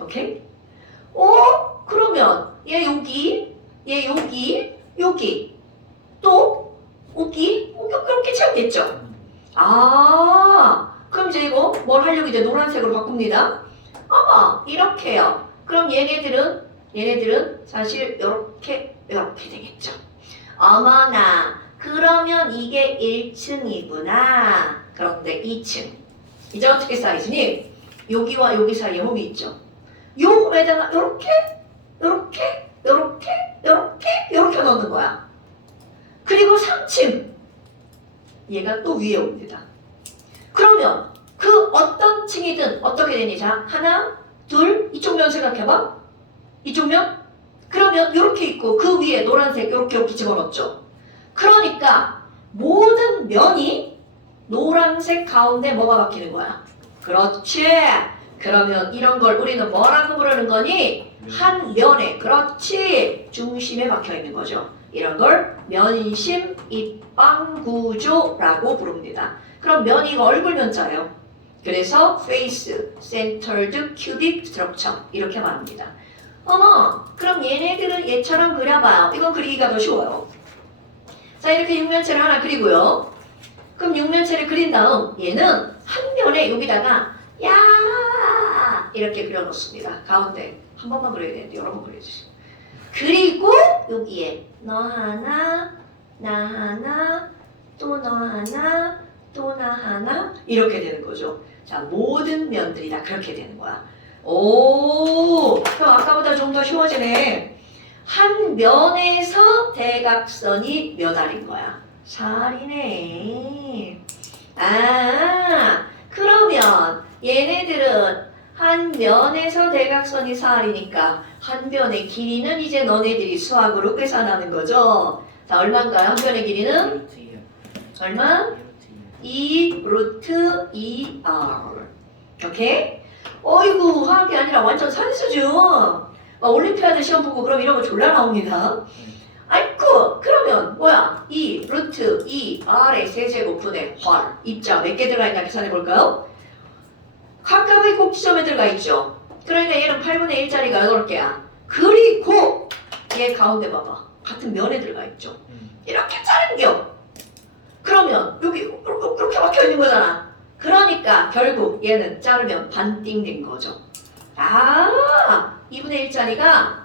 오케이? 그러면 얘 여기 또 오기 이렇게 채우겠죠? 그럼 이제 이거 뭘 하려고 이제 노란색으로 바꿉니다. 이렇게요. 그럼 얘네들은 사실 이렇게 되겠죠. 어머나, 그러면 이게 1층이구나. 그런데 2층. 이제 어떻게 사이즈니? 여기와 여기 사이에 홈이 있죠. 요 홈에다가 이렇게 넣는 거야. 그리고 3층. 얘가 또 위에 옵니다. 그러면 그 어떤 층이든 어떻게 되니? 자, 하나, 둘, 이쪽 면 생각해봐. 이쪽 면? 그러면 이렇게 있고 그 위에 노란색 이렇게 집어넣었죠. 그러니까 모든 면이 노란색 가운데 뭐가 박히는 거야? 그렇지. 그러면 이런 걸 우리는 뭐라고 부르는 거니? 한 면에, 그렇지, 중심에 박혀 있는 거죠. 이런 걸 면심 입방 구조라고 부릅니다. 그럼 면이 이거 얼굴 면자예요. 그래서 face, centered, cubic structure 이렇게 말합니다. 그럼 얘네들은 얘처럼 그려봐요. 이건 그리기가 더 쉬워요. 자, 이렇게 육면체를 하나 그리고요. 그럼 육면체를 그린 다음 얘는 한 면에 여기다가 야 이렇게 그려놓습니다. 가운데 한 번만 그려야 되는데 여러 번 그려주세요. 그리고 여기에 너 하나, 나 하나, 또 너 하나, 또 나 하나 이렇게 되는 거죠. 자, 모든 면들이 다 그렇게 되는 거야. 그럼 아까보다 좀 더 쉬워지네. 한 면에서 대각선이 몇 알인 거야? 4알이네. 아, 그러면 얘네들은 한 면에서 대각선이 4R이니까 한 변의 길이는 이제 너네들이 수학으로 계산하는 거죠. 자, 얼마인가요? 한 변의 길이는 루트 2. 얼마? 루트 2 루트 2R. 오케이? 어이구, 화학이 아니라 완전 산수죠. 올림피아드 시험 보고 그럼 이런 거 졸라 나옵니다. 아이쿠, 그러면 뭐야? 2 루트 2R의 세제곱분의 헐. 입자 몇 개 들어가 있나 계산해 볼까요? 각각의 꼭지점에 들어가 있죠. 그러니까 얘는 8분의 1짜리가 8개야. 그리고 얘 가운데 봐봐. 같은 면에 들어가 있죠. 이렇게 자른겨. 그러면 여기 이렇게 막혀 있는 거잖아. 그러니까 결국 얘는 자르면 반띵 된 거죠. 아, 2분의 1짜리가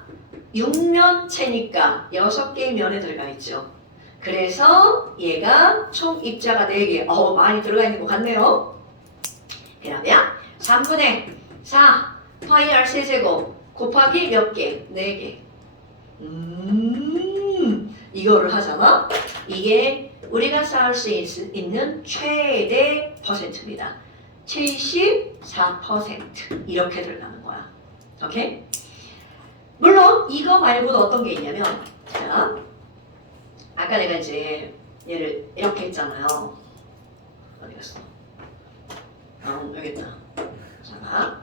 6면체니까 6개의 면에 들어가 있죠. 그래서 얘가 총 입자가 4개. 많이 들어가 있는 것 같네요. 그러면 3분의 4 파이 r 세제곱 곱하기 몇 개? 4개. 이거를 하잖아. 이게 우리가 쌓을 수 있는 최대 퍼센트입니다. 74% 이렇게 들어가는 거야. 오케이? 물론 이거 말고도 어떤 게 있냐면, 자, 아까 내가 이제 얘를 이렇게 했잖아요. 어디 갔어? 여기 있다. 자,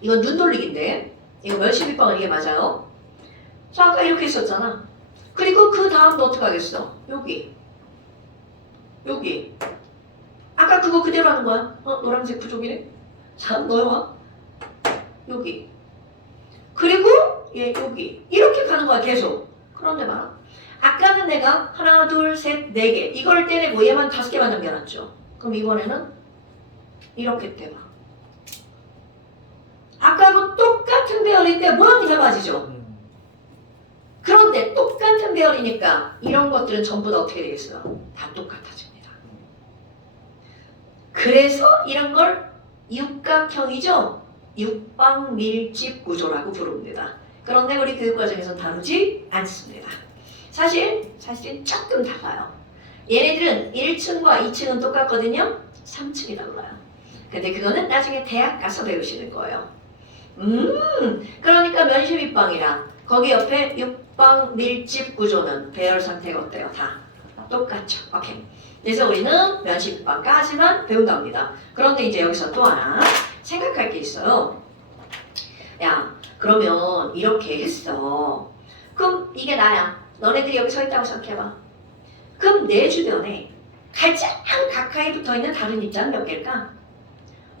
이건 눈 돌리기인데 이거 멸시빗방울 이게 맞아요? 자, 아까 이렇게 했었잖아. 그리고 그 다음도 어떻게 하겠어? 여기 아까 그거 그대로 하는 거야. 노란색 부족이네. 자, 넣어와. 여기. 그리고 얘 여기. 이렇게 가는 거야 계속. 그런데 말아. 아까는 내가 하나, 둘, 셋, 4개. 이걸 떼내고 얘만 5개만 남겨놨죠. 그럼 이번에는 이렇게 떼봐. 아까도 똑같은 배열인데 모양이 달라지죠. 그런데 똑같은 배열이니까 이런 것들은 전부 다 어떻게 되겠어요? 다 똑같아집니다. 그래서 이런 걸 육각형이죠. 육방 밀집 구조라고 부릅니다. 그런데 우리 교육과정에서는 다루지 않습니다. 사실은 조금 달라요. 얘네들은 1층과 2층은 똑같거든요. 3층이 달라요. 근데 그거는 나중에 대학 가서 배우시는 거예요. 그러니까 면시밑방이랑 거기 옆에 육방 밀집 구조는 배열 상태가 어때요? 다 똑같죠. 오케이. 그래서 우리는 면시밑방까지만 배운답니다. 그런데 이제 여기서 또 하나 생각할 게 있어요. 야, 그러면 이렇게 했어. 그럼 이게 나야. 너네들이 여기 서 있다고 생각해봐. 그럼 내 주변에 가장 가까이 붙어있는 다른 입자는 몇 개일까?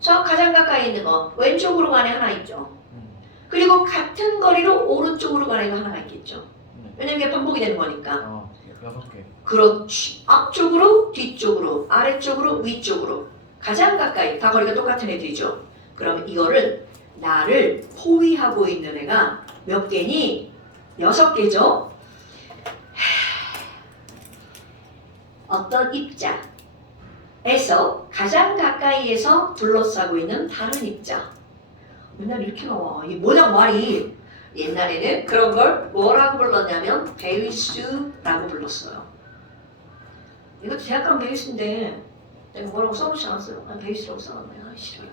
저 가장 가까이 있는 거 왼쪽으로 가는 하나 있죠. 그리고 같은 거리로 오른쪽으로 가는 거 하나가 있겠죠. 왜냐면 이게 반복이 되는 거니까. 6개. 그렇지. 앞쪽으로, 뒤쪽으로, 아래쪽으로, 위쪽으로 가장 가까이 다 거리가 똑같은 애들이죠. 그럼 이거를 나를 포위하고 있는 애가 몇 개니? 6개죠. 어떤 입자에서 가장 가까이에서 둘러싸고 있는 다른 입자. 맨날 이렇게 나와. 이게 뭐냐고 말이. 옛날에는 그런 걸 뭐라고 불렀냐면 배위수라고 불렀어요. 이것도 대학 가면 배위수인데 내가 뭐라고 써놓지 않았어요. 난 배위수라고 써놨네. 싫어.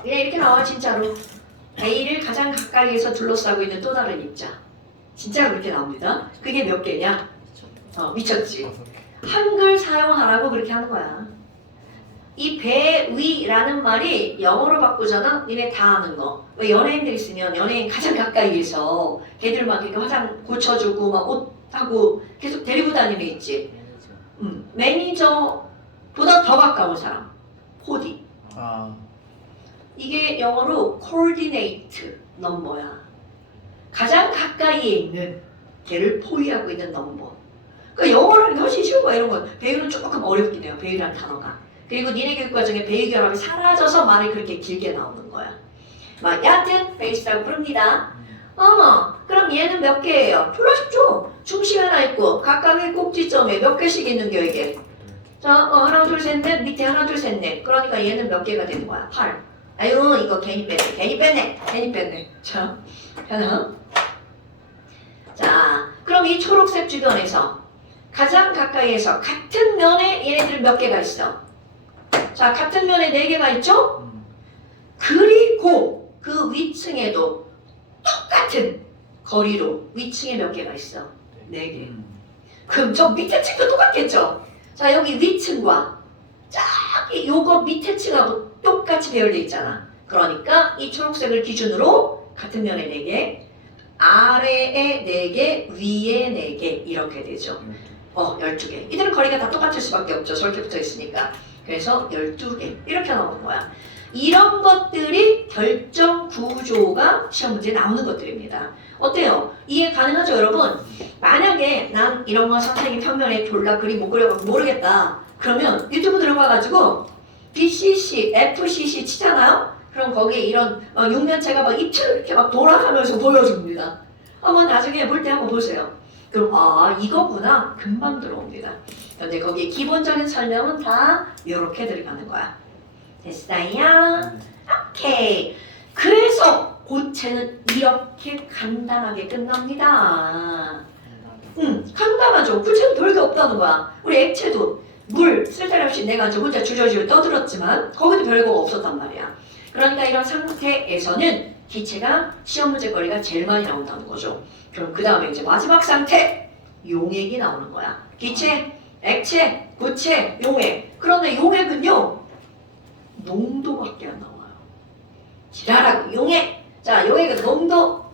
그냥 이렇게 나와 진짜로. A를 가장 가까이에서 둘러싸고 있는 또 다른 입자. 진짜 그렇게 나옵니다. 그게 몇 개냐? 미쳤지. 한글 사용하라고 그렇게 하는 거야. 이 배위라는 말이 영어로 바꾸잖아. 니네 다 아는 거. 왜 연예인들 있으면 연예인 가장 가까이에서 걔들 막 이렇게 화장 고쳐주고 막 옷하고 계속 데리고 다니는 애 있지. 매니저보다 더 가까운 사람. 코디. 이게 영어로 coordinate 넘버야. 가장 가까이에 있는 걔를 포위하고 있는 넘버. 그러니까 영어라는 게 훨씬 쉬운 거야. 이런 건 배우는 조금 어렵긴 해요. 배우라는 단어가. 그리고 니네 교육 과정에 배우 결합이 사라져서 말이 그렇게 길게 나오는 거야. 막 여하튼 베이스라고 부릅니다. 어머, 그럼 얘는 몇 개예요? 졸라 쉽죠? 중심 하나 있고 각각의 꼭지점에 몇 개씩 있는 게 이게. 자, 하나 둘 셋 넷 밑에 하나 둘 셋 넷. 그러니까 얘는 몇 개가 되는 거야? 8. 아유, 이거 괜히 뺐네. 자, 하나. 자, 그럼 그럼 이 초록색 주변에서 가장 가까이에서 같은 면에 얘네들 몇 개가 있어? 자, 같은 면에 4개가 있죠? 그리고 그 위층에도 똑같은 거리로 위층에 몇 개가 있어? 4개. 그럼 저 밑에 층도 똑같겠죠? 자, 여기 위층과 저기 요거 밑에 층하고 똑같이 배열돼 있잖아. 그러니까 이 초록색을 기준으로 같은 면에 4개, 아래에 4개, 위에 4개 이렇게 되죠. 12개. 이들은 거리가 다 똑같을 수밖에 없죠. 저렇게 붙어 있으니까. 그래서 12개 이렇게 나오는 거야. 이런 것들이 결정 구조가 시험 문제에 나오는 것들입니다. 어때요? 이해 가능하죠, 여러분? 만약에 난 이런 거 선생님 평면에 졸라 그림 못 그려서 모르겠다. 그러면 유튜브 들어가가지고 BCC, FCC 치잖아요? 그럼 거기에 이런 육면체가 막 입체로 이렇게 막 돌아가면서 보여줍니다. 한번 나중에 볼 때 한번 보세요. 그럼 이거구나 금방 들어옵니다. 근데 거기에 기본적인 설명은 다 이렇게 들어가는 거야. 됐어요? 오케이. 그래서 고체는 이렇게 간단하게 끝납니다. 간단하죠. 고체는 별게 없다는 거야. 우리 액체도 물 쓸데없이 내가 이제 혼자 주저주저 떠들었지만 거기도 별거가 없었단 말이야. 그러니까 이런 상태에서는 기체가 시험 문제 거리가 제일 많이 나온다는 거죠. 그럼 그 다음에 이제 마지막 상태 용액이 나오는 거야. 기체, 액체, 고체, 용액. 그런데 용액은요 농도밖에 안 나와요. 지랄하고 용액. 자, 용액은 농도.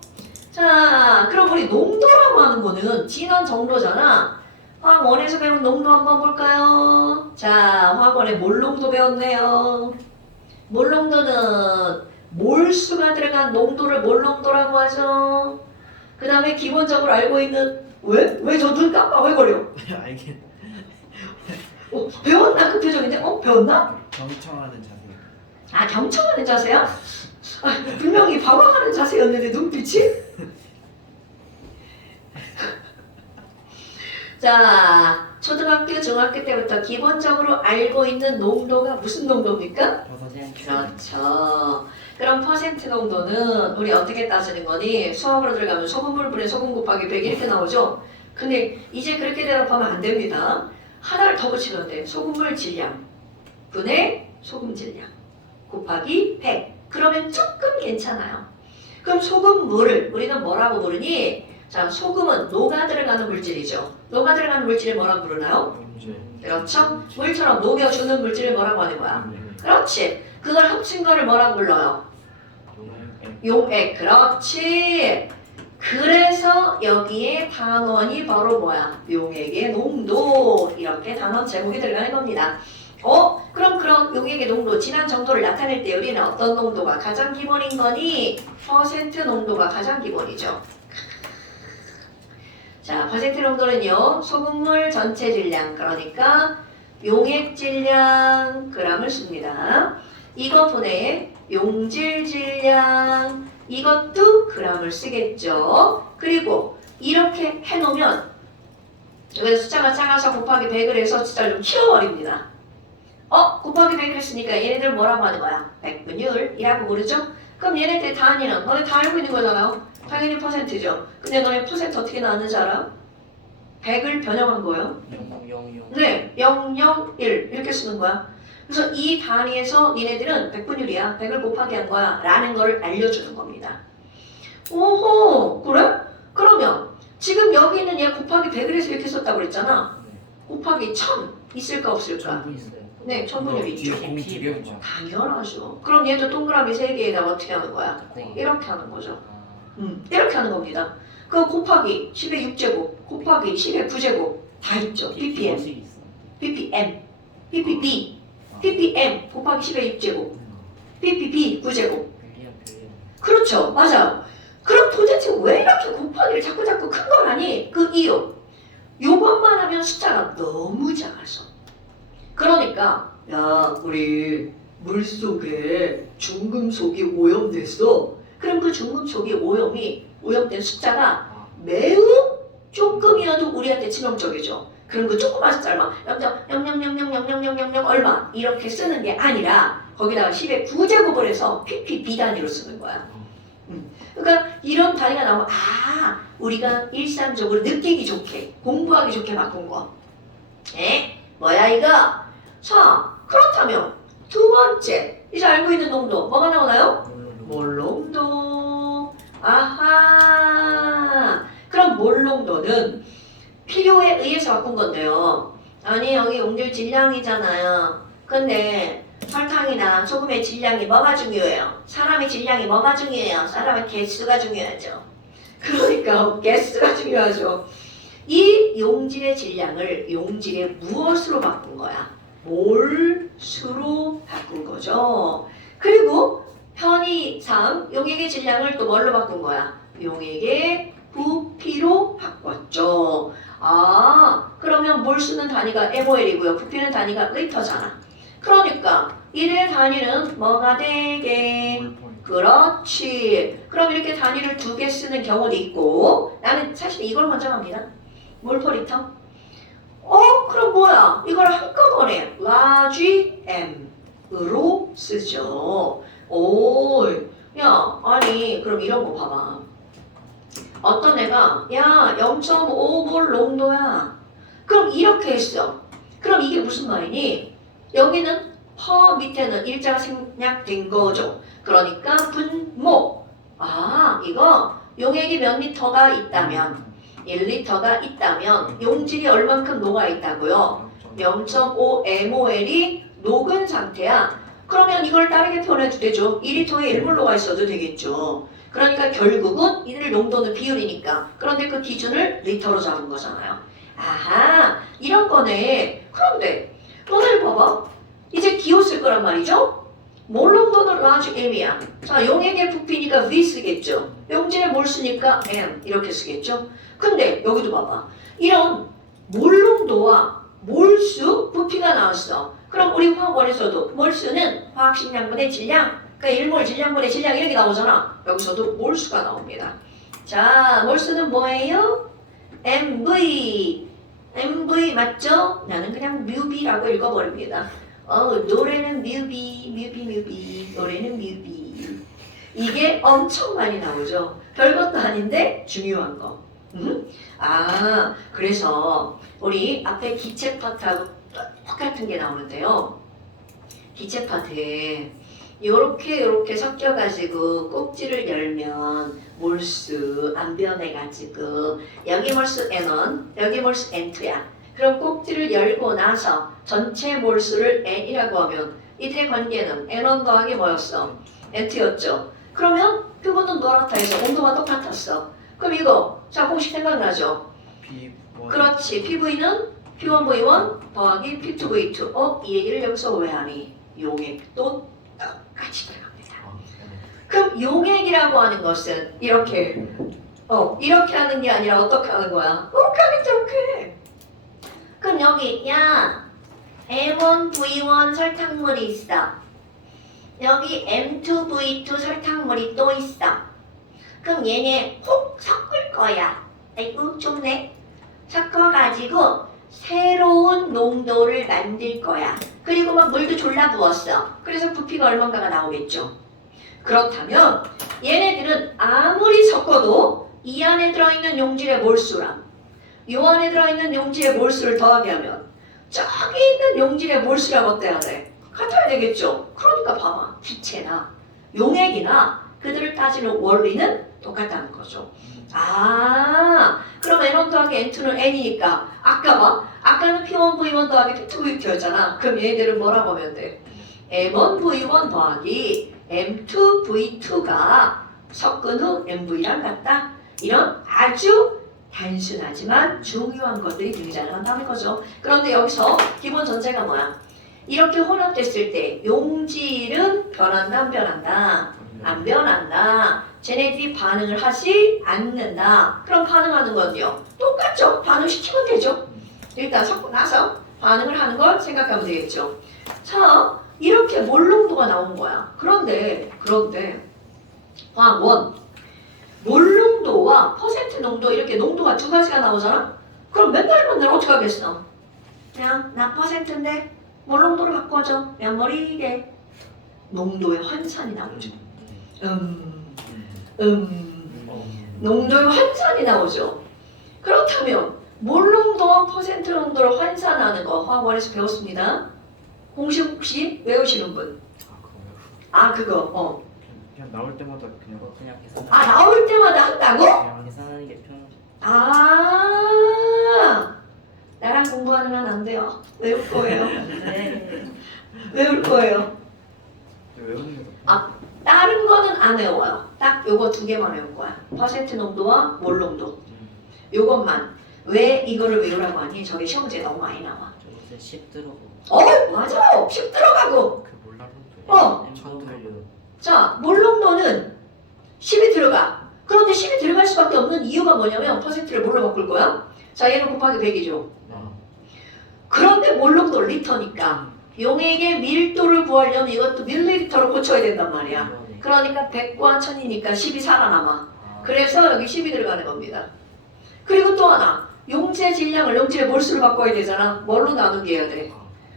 자, 그럼 우리 농도라고 하는 거는 진한 정도잖아. 화학원에서 배운 농도 한번 볼까요? 자, 화학원에 몰농도 배웠네요. 몰농도는 몰수가 들어간 농도를 몰농도라고 하죠. 그 다음에 기본적으로 알고 있는 왜 저 눈 깜빡거려? 알겠. 배웠나? 그 표정인데? 배웠나? 경청하는 자세. 경청하는 자세야? 분명히 방황하는 자세였는데 눈빛이? 자, 초등학교, 중학교 때부터 기본적으로 알고 있는 농도가 무슨 농도입니까? 그렇죠. 그럼 퍼센트 농도는 우리 어떻게 따지는 거니? 수학으로 들어가면 소금물 분의 소금 곱하기 100 이렇게 나오죠? 근데 이제 그렇게 대답하면 안 됩니다. 하나를 더 붙이면 돼. 소금물 질량 분의 소금 질량 곱하기 100. 그러면 조금 괜찮아요. 그럼 소금물을 우리는 뭐라고 부르니? 자, 소금은 녹아 들어가는 물질이죠. 녹아 들어가는 물질을 뭐라고 부르나요? 그렇죠? 물처럼 녹여주는 물질을 뭐라고 하는 거야? 그렇지. 그걸 합친 거를 뭐라고 불러요? 용액. 그렇지. 그래서 여기에 단원이 바로 뭐야? 용액의 농도. 이렇게 단원 제목이 들어가는 겁니다. 그럼 그런 용액의 농도, 진한 정도를 나타낼 때 우리는 어떤 농도가 가장 기본인 거니? 퍼센트 농도가 가장 기본이죠. 자, 퍼센트 농도는요, 소금물 전체 질량, 그러니까 용액 질량 g을 씁니다. 이거 분해 용질 질량, 이것도 g을 쓰겠죠. 그리고 이렇게 해놓으면 여기 숫자가 작아서 곱하기 100을 해서 숫자를 좀 키워버립니다. 곱하기 100을 했으니까 얘네들 뭐라고 하는 거야? 백분율이라고 부르죠? 그럼 얘네들 단위는 너네 다 알고 있는 거잖아. 당연히 퍼센트죠. 근데 너네 퍼센트 어떻게 나왔는지 알아? 100을 변형한 거예요. 000. 네, 001 이렇게 쓰는 거야. 그래서 이 단위에서 니네들은 백분율이야. 100을 곱하기 한 거야. 라는 걸 알려주는 겁니다. 오호, 그래? 그러면 지금 여기 있는 얘 곱하기 100을 해서 이렇게 썼다고 그랬잖아. 곱하기 1000 있을까 없을까? 네, 1000분율이 있죠. 당연하죠. 그럼 얘도 동그라미 3개에다가 어떻게 하는 거야? 이렇게 하는 거죠. 이렇게 하는 겁니다. 그 곱하기 10의 6제곱, 곱하기 10의 9제곱 다 있죠. ppm, ppm, ppb, ppm 곱하기 10의 6제곱, ppb 9제곱. 그렇죠. 맞아. 그럼 도대체 왜 이렇게 곱하기를 자꾸 큰 걸 하니? 그 이유. 요것만 하면 숫자가 너무 작아서. 그러니까 야, 우리 물속에 중금속이 오염됐어. 그럼 그 중금속이 오염된 숫자가 매우 조금이어도 우리한테 치명적이죠. 그럼 그 조그만 숫자를 0.000000000 얼마 이렇게 쓰는 게 아니라 거기다가 10의 9제곱을 해서 ppb 단위로 쓰는 거야. 그러니까 이런 단위가 나오면 우리가 일상적으로 느끼기 좋게 공부하기 좋게 바꾼 거. 뭐야 이거? 자, 그렇다면 두 번째 이제 알고 있는 농도 뭐가 나오나요? 몰농도. 아하. 그럼 몰농도는 필요에 의해서 바꾼 건데요. 아니 여기 용질 질량이잖아요. 근데 설탕이나 소금의 질량이 뭐가 중요해요? 사람의 질량이 뭐가 중요해요? 사람의 개수가 중요하죠. 그러니까 개수가 중요하죠. 이 용질의 질량을 용질의 무엇으로 바꾼 거야? 몰수로 바꾼 거죠. 그리고 편의상 용액의 질량을 또 뭘로 바꾼 거야? 용액의 부피로 바꿨죠. 그러면 몰수는 단위가 mol이고요. 부피는 단위가 리터잖아. 그러니까 이의 단위는 뭐가 되게? 그렇지. 그럼 이렇게 단위를 두 개 쓰는 경우도 있고 나는 사실 이걸 먼저 합니다. 몰퍼리터. 그럼 뭐야? 이걸 한꺼번에 large m으로 쓰죠. 야, 아니 그럼 이런 거 봐봐. 어떤 애가 야 0.5몰 농도야. 그럼 이렇게 했어. 그럼 이게 무슨 말이니? 여기는 허 밑에는 일자가 생략된 거죠. 그러니까 분모. 이거 용액이 몇 리터가 있다면 1리터가 있다면 용질이 얼만큼 녹아 있다고요? 0.5mol이 녹은 상태야. 그러면 이걸 다르게 표현해도 되죠. 2리터에 1몰 녹아 있어도 되겠죠. 그러니까 결국은 이들 농도는 비율이니까. 그런데 그 기준을 리터로 잡은 거잖아요. 이런 거네. 그런데 오늘 봐봐. 이제 기호쓸 거란 말이죠. 몰농도는 large m이야. 자, 용액의 부피니까 V 쓰겠죠. 용질의 몰수니까 M 이렇게 쓰겠죠. 근데 여기도 봐봐. 이런 몰농도와 몰수, 부피가 나왔어. 그럼 우리 화학원에서도 몰수는 화학식량분의 질량, 그러니까 1몰 질량분의 질량 이렇게 나오잖아. 여기서도 몰수가 나옵니다. 자, 몰수는 뭐예요? MV. MV 맞죠? 나는 그냥 뮤비라고 읽어버립니다. 노래는 뮤비, 노래는 뮤비. 이게 엄청 많이 나오죠. 별것도 아닌데 중요한 거. 그래서 우리 앞에 기체 파트하고 똑같은 게 나오는데요. 기체 파트에 요렇게 섞여가지고 꼭지를 열면 몰수 안 변해가지고 여기 몰수 N1, 여기 몰수 N2야. 그럼 꼭지를 열고 나서 전체 몰수를 N이라고 하면 이들의 관계는 N1 더하기 뭐였어? N2였죠. 그러면 표본은 노랗다 해서 온도가 똑같았어. 그럼 이거 자 공식 생각나죠? 그렇지. PV는 P1V1 더하기 P2V2. 이 얘기를 여기서 왜 하니? 용액도 똑같이 들어갑니다. 그럼 용액이라고 하는 것은 이렇게 하는 게 아니라 어떻게 하는 거야? 이렇게. 그럼 여기 야 M1V1 설탕물이 있어. 여기 M2V2 설탕물이 또 있어. 그럼 얘네 혹 섞을 거야. 아이고 좋네. 섞어가지고 새로운 농도를 만들 거야. 그리고 막 물도 졸라 부었어. 그래서 부피가 얼마인가가 나오겠죠. 그렇다면 얘네들은 아무리 섞어도 이 안에 들어있는 용질의 몰수랑 이 안에 들어있는 용질의 몰수를 더하게 하면 저기 있는 용질의 모수랑 어때야 돼? 같아야 되겠죠. 그러니까 봐봐. 기체나 용액이나 그들을 따지는 원리는 똑같다는 거죠. 그럼 N1 더하기 N2는 N이니까 아까 봐. 아까는 P1V1 더하기 P2V2였잖아. 그럼 얘네들은 뭐라고 하면 돼? M1V1 더하기 M2V2가 섞은 후 MV랑 같다. 이런 아주 단순하지만 중요한 것들이 등장한다는 거죠. 그런데 여기서 기본 전제가 뭐야? 이렇게 혼합됐을 때 용질은 변한다 안 변한다? 안 변한다. 쟤네들이 반응을 하지 않는다. 그럼 반응하는 건요? 똑같죠. 반응시키면 되죠. 일단 섞고 나서 반응을 하는 걸 생각하면 되겠죠. 자, 이렇게 몰농도가 나온 거야. 그런데 화학원 몰농도와 퍼센트 농도 이렇게 농도가 두 가지가 나오잖아? 그럼 맨날 어떻게 하겠어? 그냥 나 퍼센트인데 몰농도로 바꿔줘. 몇 머리게 농도의 환산이 나오죠. 농도의 환산이 나오죠. 그렇다면 몰농도와 퍼센트 농도를 환산하는 거 화학원에서 배웠습니다. 공식 혹시 외우시는 분? 아 그거요. 아 그거 그냥 나올 때마다 그냥 그냥 계산. 아 나올 때마다 한다고? 그냥 계산하는 게 편하죠. 아 나랑 공부하는 건 안 돼요. 외울 거예요. 네. 외울 거예요. 외우는 게 더. 아 다른 거는 안 외워요. 딱 요거 두 개만 외울 거야. 퍼센트 농도와 몰 농도. 요것만. 왜 이거를 외우라고 하니? 저게 시험 문제 너무 많이 나와. 저 요새 10 들어고. 맞아요. 10 들어가고. 그 몰라본데. MW. 자, 몰 농도는 10이 들어가. 그런데 10이 들어갈 수밖에 없는 이유가 뭐냐면 퍼센트를 뭘로 바꿀 거야? 자, 얘는 곱하기 100이죠. 그런데 몰 농도 리터니까 용액의 밀도를 구하려면 이것도 밀리리터로 고쳐야 된단 말이야. 그러니까 100과 1000이니까 10이 살아남아. 그래서 여기 10이 들어가는 겁니다. 그리고 또 하나. 용질의 질량을 용질의 몰수로 바꿔야 되잖아. 뭘로 나누기 해야 돼?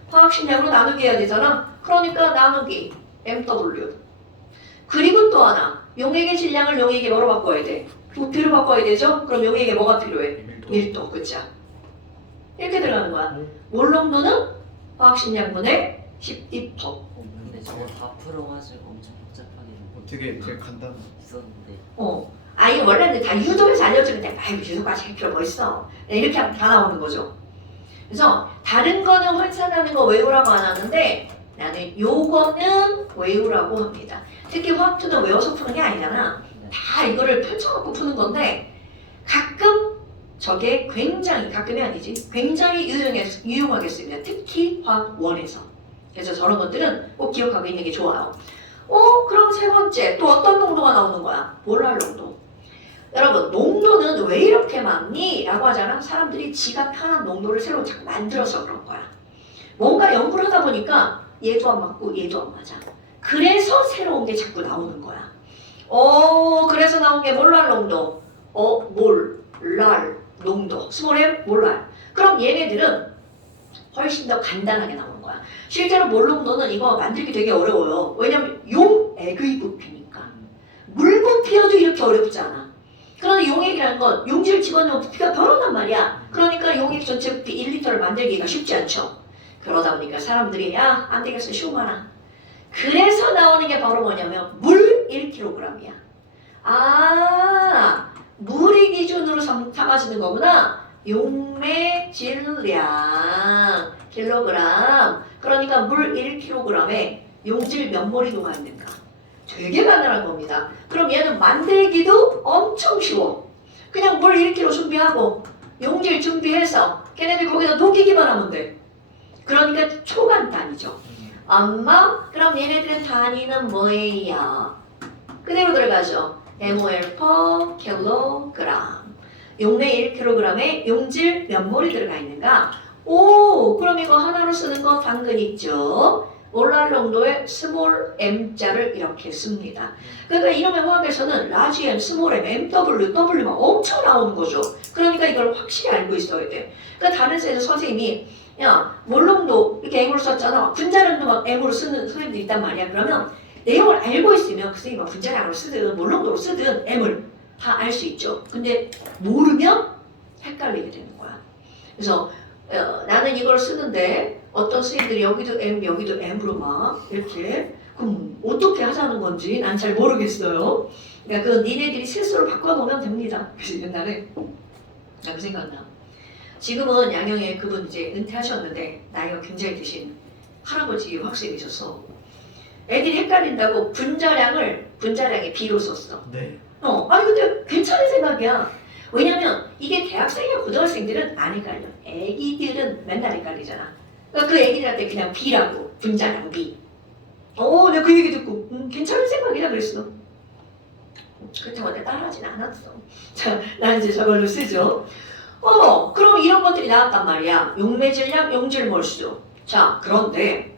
화학식량으로 나누기 해야 되잖아. 그러니까 나누기 MW. 그리고 또 하나. 용액의 질량을 용액의 뭐로 바꿔야 돼? 부피로 바꿔야 되죠? 그럼 용액에 뭐가 필요해? 밀도. 그쵸? 이렇게 들어가는 거야. 몰 농도는 화학식량분의 12%. 근데 저거 다 풀어가지고 엄청 복잡하게 되게 간단한. 있었는데. 아니 원래는 다 유도에서 알려주는데 아이고 유도까지 할 필요 뭐 있어. 이렇게 하면 다 나오는 거죠. 그래서 다른 거는 환산하는 거 외우라고 안 하는데 나는 요거는 외우라고 합니다. 특히 화학투는 외워서 푸는 게 아니잖아. 다 이거를 펼쳐갖고 푸는 건데 가끔 저게 굉장히 가끔이 아니지 굉장히 유용하게 씁니다. 특히 화학원에서. 그래서 저런 것들은 꼭 기억하고 있는 게 좋아요. 그럼 세 번째 또 어떤 농도가 나오는 거야? 몰랄 농도. 여러분 농도는 왜 이렇게 많니? 라고 하잖아. 사람들이 지가 편한 농도를 새로 자꾸 만들어서 그런 거야. 뭔가 연구를 하다 보니까 얘도 안 맞고 얘도 안 맞아. 그래서 새로운 게 자꾸 나오는 거야. 그래서 나온 게 몰랄 농도. 몰랄 농도. 스몰 m 몰랄. 그럼 얘네들은 훨씬 더 간단하게 나오는 거야. 실제로 몰 농도는 이거 만들기 되게 어려워요. 왜냐면 용액의 부피니까. 물 부피여도 이렇게 어렵지 않아. 그런데 용액이라는 건 용지를 집어넣으면 부피가 변한단 말이야. 그러니까 용액 전체 부피 1리터를 만들기가 쉽지 않죠. 그러다 보니까 사람들이 안 되겠어 쉬우마나. 그래서 나오는 게 바로 뭐냐면 물 1kg이야. 물이 기준으로 삼아지는 거구나. 용매 질량 킬로그램. 그러니까 물 1kg에 용질 몇 몰이 녹아 있는가. 되게 간단한 겁니다. 그럼 얘는 만들기도 엄청 쉬워. 그냥 물 1kg 준비하고 용질 준비해서 걔네들 거기다 녹이기만 하면 돼. 그러니까 초간단이죠. 엄마 그럼 얘네들은 단위는 뭐예요? 그대로 들어가죠. mol per 킬로그램. 용매 1kg에 용질 몇 몰이 들어가 있는가? 그럼 이거 하나로 쓰는 거 당근 있죠. 몰랄 농도의 스몰 m자를 이렇게 씁니다. 그러니까 이놈의 화학에서는 라지 m, 스몰 m, mw, w가 엄청 나오는 거죠. 그러니까 이걸 확실히 알고 있어야 돼. 그러니까 다른 쌤에서 선생님이 몰 농도 이렇게 m으로 썼잖아. 분자량도 막 m으로 쓰는 선생님도 있단 말이야. 그러면 내용을 알고 있으면 그 선생님이 분자량으로 쓰든 몰 농도로 쓰든 m을 다 알 수 있죠. 근데 모르면 헷갈리게 되는 거야. 그래서 나는 이걸 쓰는데 어떤 선생님들이 여기도 M 여기도 M으로 막 이렇게 그럼 어떻게 하자는 건지 난 잘 모르겠어요. 그러니까 그 니네들이 스스로 바꿔놓으면 됩니다. 그래서 옛날에 나 그 생각나. 지금은 양형에 그분 이제 은퇴하셨는데 나이가 굉장히 드신 할아버지 학생이셔서 애들이 헷갈린다고 분자량의 B로 썼어. 네. 아니 근데 괜찮은 생각이야. 왜냐면 이게 대학생이나 고등학생들은 안 헷갈려. 애기들은 맨날 헷갈리잖아. 그러니까 그 애기들한테 그냥 B라고 분자량 B. 내가 그 얘기 듣고 괜찮은 생각이다 그랬어. 그렇다고 내가 따라하진 않았어. 자, 난 이제 저걸로 쓰죠. 그럼 이런 것들이 나왔단 말이야. 용매질량, 용질몰수. 자, 그런데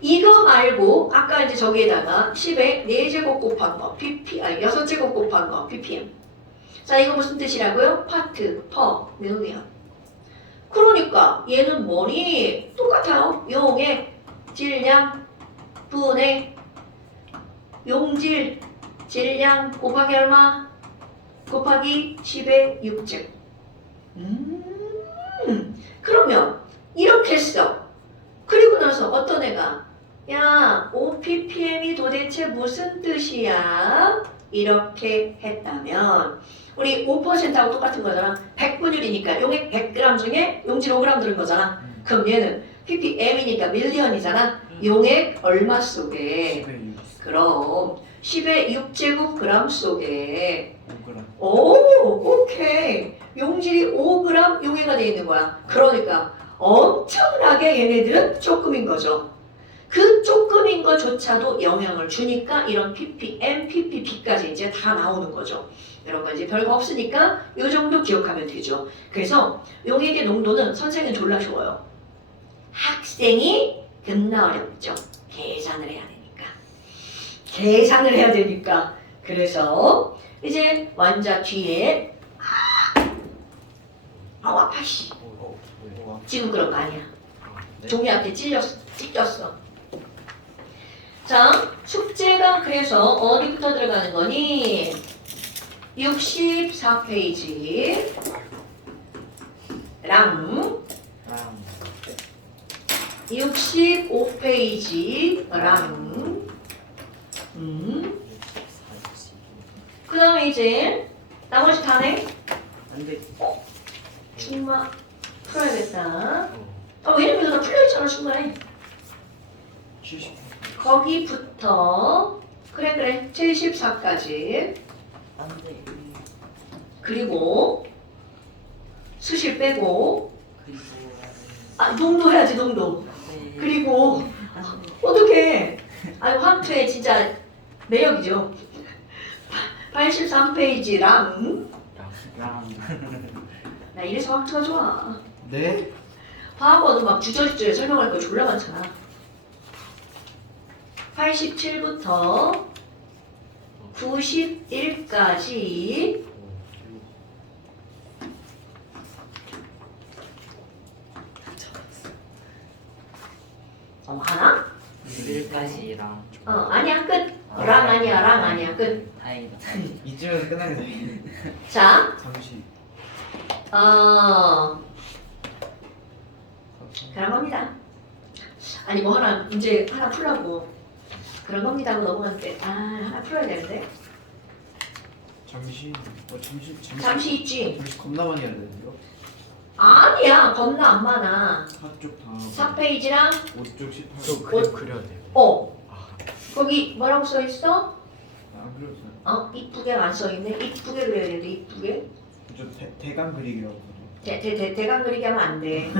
이거 말고 아까 이제 저기에다가 10에 4제곱 곱한 거, 6제곱 곱한 거, ppm. 자, 이거 무슨 뜻이라고요? 파트, 퍼, 밀리언. 그러니까 얘는 뭐니? 똑같아요. 용의 질량 분의 용질 질량 곱하기 얼마? 곱하기 10의 6제. 그러면 이렇게 써. 그리고 나서 어떤 애가 야, OPPM이 도대체 무슨 뜻이야? 이렇게 했다면 우리 5%하고 똑같은 거잖아. 100분율이니까 용액 100g 중에 용질 5g 들은 거잖아. 그럼 얘는 ppm이니까 밀리언이잖아. 용액 얼마 속에? 10의 6. 그럼 10의 6제곱 그램 속에 5g. 오케이. 용질이 5g 용해가 돼 있는 거야. 그러니까 엄청나게 얘네들은 조금인 거죠. 그 조금인 거조차도 영향을 주니까 이런 ppm, ppb까지 이제 다 나오는 거죠. 이런 거 이제 별거 없으니까 이 정도 기억하면 되죠. 그래서 용액의 농도는 선생은 졸라 쉬워요. 학생이 겁나 어렵죠. 계산을 해야 되니까. 계산을 해야 되니까. 그래서 이제 완자 뒤에 아파 씨. 지금 그런 거 아니야. 네. 종이한테 찢겼어. 자, 숙제가 그래서 어디부터 들어가는 거니? 64페이지랑 랑 65페이지랑 그 다음에 이제 나머지 다네? 안돼. 충마 풀어야겠다. 왜냐면 이거 다 풀려있잖아 중간에. 70. 거기부터 그래 74까지 안돼. 그리고 수실 빼고 그리고 농도 해야지 농도. 안돼. 그리고 어떡해. 화투에 진짜 매력이죠. 83페이지랑 랑 나 이래서 화투가 좋아. 네? 과거도 막 주저주저에 설명할 거 졸라 많잖아. 87부터 91까지 하나? 1까지랑 아니야 끝. 랑 아니야 끝. 다행이다. 이쯤에서 끝나겠네. 자, 잠시. 그런 겁니다. 아니 뭐 하나 문제 하나 풀라고 그런 겁니다 하고 넘어갔는데 하나 풀어야 되는데 잠시. 잠시 있지. 잠시 겁나 많이 해야 되는데요? 아니야 겁나 안 많아. 4쪽 다. 4페이지랑 5쪽 18쪽. 저 그림 그려야 돼요. 거기 뭐라고 써 있어? 안 그려도 이쁘게 안 써 있네. 이쁘게 그려야 되는데 이쁘게. 저 대강 그리기라고 하죠. 대강 그리기 하면 안 돼.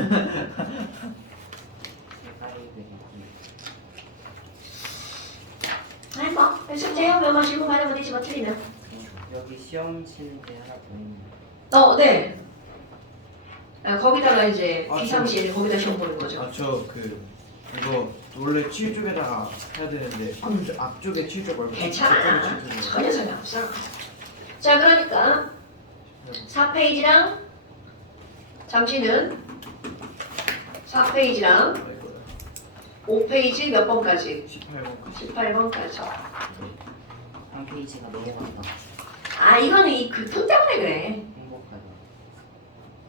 아니 뭐 숙제형 몇만 실고 가면 되지 뭐 틀리면. 여기 시험 치는데 하나 더 있네. 네. 거기다가 이제 아, 비상시에 거기다 시험 보는 거죠. 저 이거 원래 치유 쪽에다가 해야 되는데 앞쪽에 치유 쪽 말고 괜찮아. 뒤쪽에 치유 쪽. 전혀 상관없어. 자 그러니까 4페이지랑 잠시는 4페이지랑 5페이지 몇 번까지? 18번. 18번까지. 한 페이지가 넘어간다. 이거는 그 때문에 그래. 행복하다.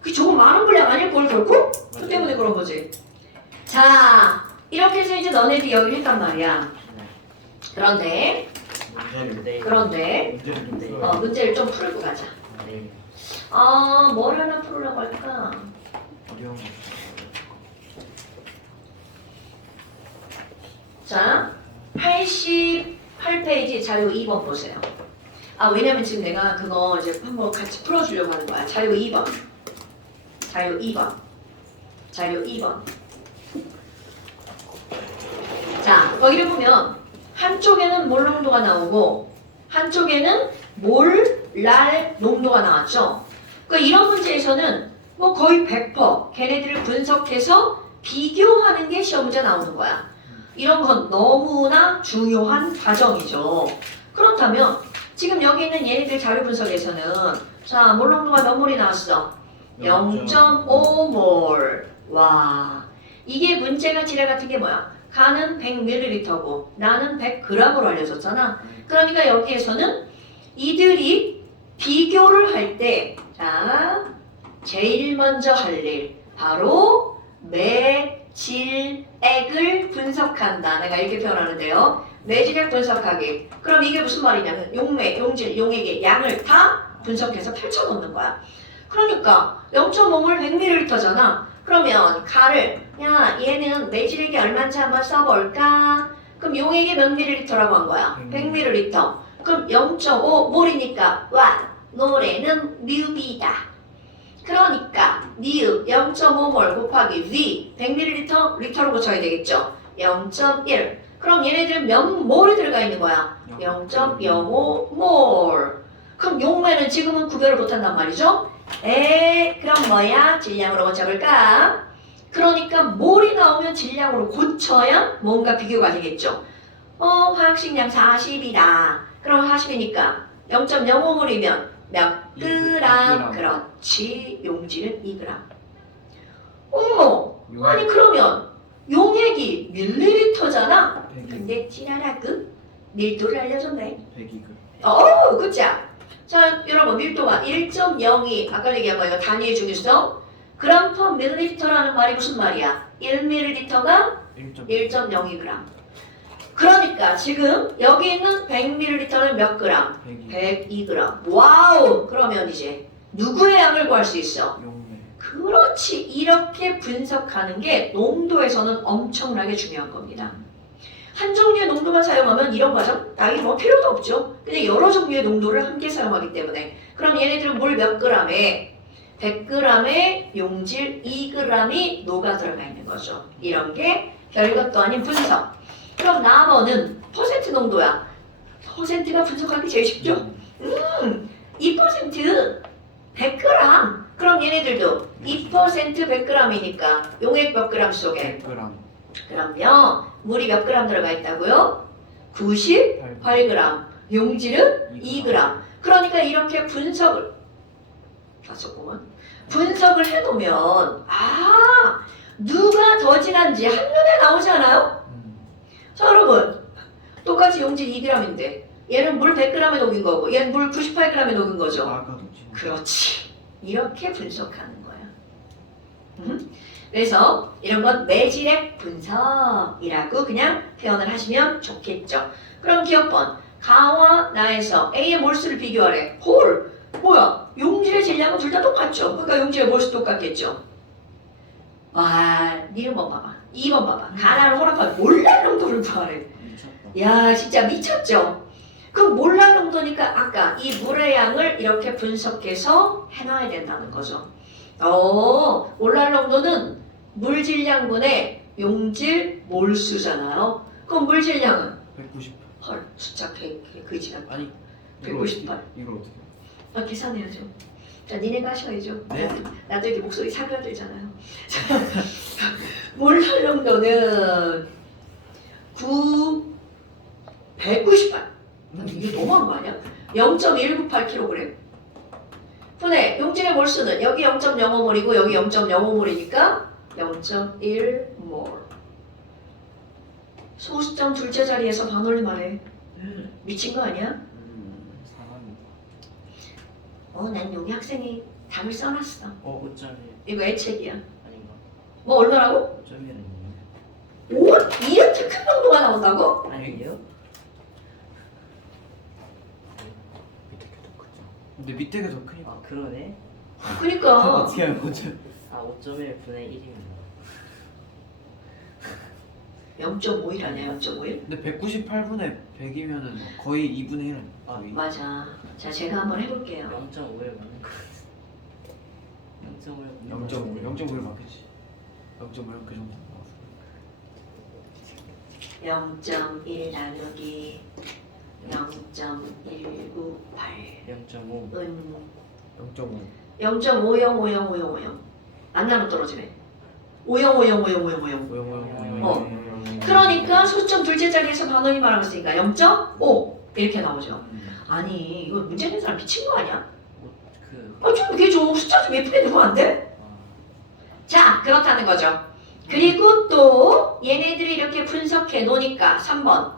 그 조금 많은 분량 아닐 걸 결코? 그 때문에 그런 거지. 자 이렇게 해서 이제 너네들이 여기를 했단 말이야. 네. 그런데 문제를 좀 풀어야 문제를 좀 풀고 가자. 네. 뭘 하나 풀으려고 할까? 어려운 거. 자, 88페이지 자료 2번 보세요. 왜냐면 지금 내가 그거 이제 한번 같이 풀어주려고 하는 거야. 자료 2번. 자료 2번. 자, 거기를 보면 한쪽에는 몰 농도가 나오고 한쪽에는 몰랄 농도가 나왔죠. 그러니까 이런 문제에서는 뭐 거의 100% 걔네들을 분석해서 비교하는 게 시험 문제 나오는 거야. 이런 건 너무나 중요한 과정이죠. 그렇다면 지금 여기 있는 얘네들 자료 분석에서는 자, 몰 농도가 몇 몰이 나왔어? 0.5몰. 와, 이게 문제가 지뢰 같은 게 뭐야? 가는 100ml고 나는 100g으로 알려줬잖아. 그러니까 여기에서는 이들이 비교를 할 때, 자, 제일 먼저 할 일, 바로 매질액을 분석한다. 내가 이렇게 표현하는데요. 매질액 분석하기. 그럼 이게 무슨 말이냐면 용매, 용질, 용액의 양을 다 분석해서 펼쳐놓는 거야. 그러니까 0.5몰 100ml잖아. 그러면 가를 야 얘는 매질액이 얼마인지 한번 써볼까? 그럼 용액이 몇 ml라고 한 거야? 100ml. 그럼 0.5몰이니까 와 노래는 뮤비다. 그러니까 미읍 0.5몰 곱하기 V 100ml 리터로 고쳐야 되겠죠. 0.1. 그럼 얘네들 몇 몰이 들어가 있는 거야? 0.05몰. 그럼 용매는 지금은 구별을 못한단 말이죠. 그럼 뭐야? 질량으로 고쳐볼까? 그러니까 몰이 나오면 질량으로 고쳐야 뭔가 비교가 되겠죠. 화학식량 40이다. 그럼 40이니까 0.05몰이면 몇 그램? 그렇지. 용질은 2g. 어머, 아니 그러면 용액이 밀리리터잖아. 근데 찌라라그 밀도를 알려줬네. 102g. 그자. 자, 여러분 밀도가 1.02 아까 얘기한 거 이거 단위의 중요성 그램 퍼 밀리리터라는 말이 무슨 말이야? 1ml가 1.02g. 그러니까 지금 여기 있는 100ml는 몇 그램? 102g. 와우! 그러면 이제 누구의 양을 구할 수 있어? 용매. 그렇지. 이렇게 분석하는 게 농도에서는 엄청나게 중요한 겁니다. 한 종류의 농도만 사용하면 이런 과정 당연히 뭐 필요도 없죠. 근데 여러 종류의 농도를 함께 사용하기 때문에 그럼 얘네들은 물 몇 그램에 100g에 용질 2g이 녹아 들어가 있는 거죠. 이런 게 별것도 아닌 분석. 그럼 나머는 퍼센트 농도야. 퍼센트가 분석하기 제일 쉽죠. 2% 100g. 그럼 얘네들도 2% 100g이니까 용액 몇 그램 속에? 100g. 그럼요. 물이 몇 그램 들어가 있다고요? 98g. 용질은 2g. 그러니까 이렇게 분석을 분석을 해놓으면 누가 더 진한지 한눈에 나오지 않아요? 자 여러분 똑같이 용질 2g인데 얘는 물 100g에 녹인 거고 얘는 물 98g에 녹인 거죠. 아까도 지금. 그렇지. 이렇게 분석하는 거야. 그래서 이런 건 매질액 분석이라고 그냥 표현을 하시면 좋겠죠. 그럼 기억번 가와 나에서 A의 몰수를 비교하래. 홀! 뭐야? 용질의 질량은 둘 다 똑같죠. 그러니까 용질의 몰수 똑같겠죠. 와, 니 1번 봐봐. 2번 봐봐. 가나를 혼합하면 몰랄 농도를 구하래. 미쳤다. 야, 진짜 미쳤죠? 그럼 몰랄 농도니까 아까 이 물의 양을 이렇게 분석해서 해놔야 된다는 거죠. 몰랄 농도는 물 질량분의 용질 몰수잖아요. 그럼 물 질량은? 198. 헐, 숫자 100, 그지가 아니 198. 이걸 어떻게? 계산해야죠. 자, 니네가 하셔야죠. 네. 나도 이렇게 목소리 사그라들잖아요. 몰랄 농도는 198. 이게 너무한 거 아니야? 0.198kg. 분해 용질의 몰수는 여기 0.05몰이고 여기 0.05몰이니까 0.1몰. 소수점 둘째 자리에서 반올림 말해. 미친 거 아니야? 사람이다. 난 여기 학생이 답을 써놨어. 5.1 이거 애책이야. 아닌가? 뭐 얼마라고? 5.1이네요. 오? 이렇게 큰 농도가 나온다고? 아니에요? 근데 밑에가 더 크니까. 아 그러네. 그니까 어떻게 하면 거죠? 5.1 분의 1이면 0.51 아니야 0.51? 근데 198분의 100이면은 거의 2분의 1. 맞아. 자 제가 한번 해볼게요. 0.5에 맞는 거 같아. 0.5 0.5를 맞겠지. 0.5그 정도. 0.1 나누기 0.198 0.5 은 0.5. 0.50505050 안 나누면 떨어지네. 50505050 그러니까 소수점 둘째 자리에서 반원이 말하고 있으니까 0.5 이렇게 나오죠. 아니 이거 문제 낸 사람 미친 거 아니야? 그 좀 이게 좀 숫자 좀 예쁘게 넣으면 안 돼? 자 그렇다는 거죠. 그리고 또 얘네들이 이렇게 분석해 놓으니까 3번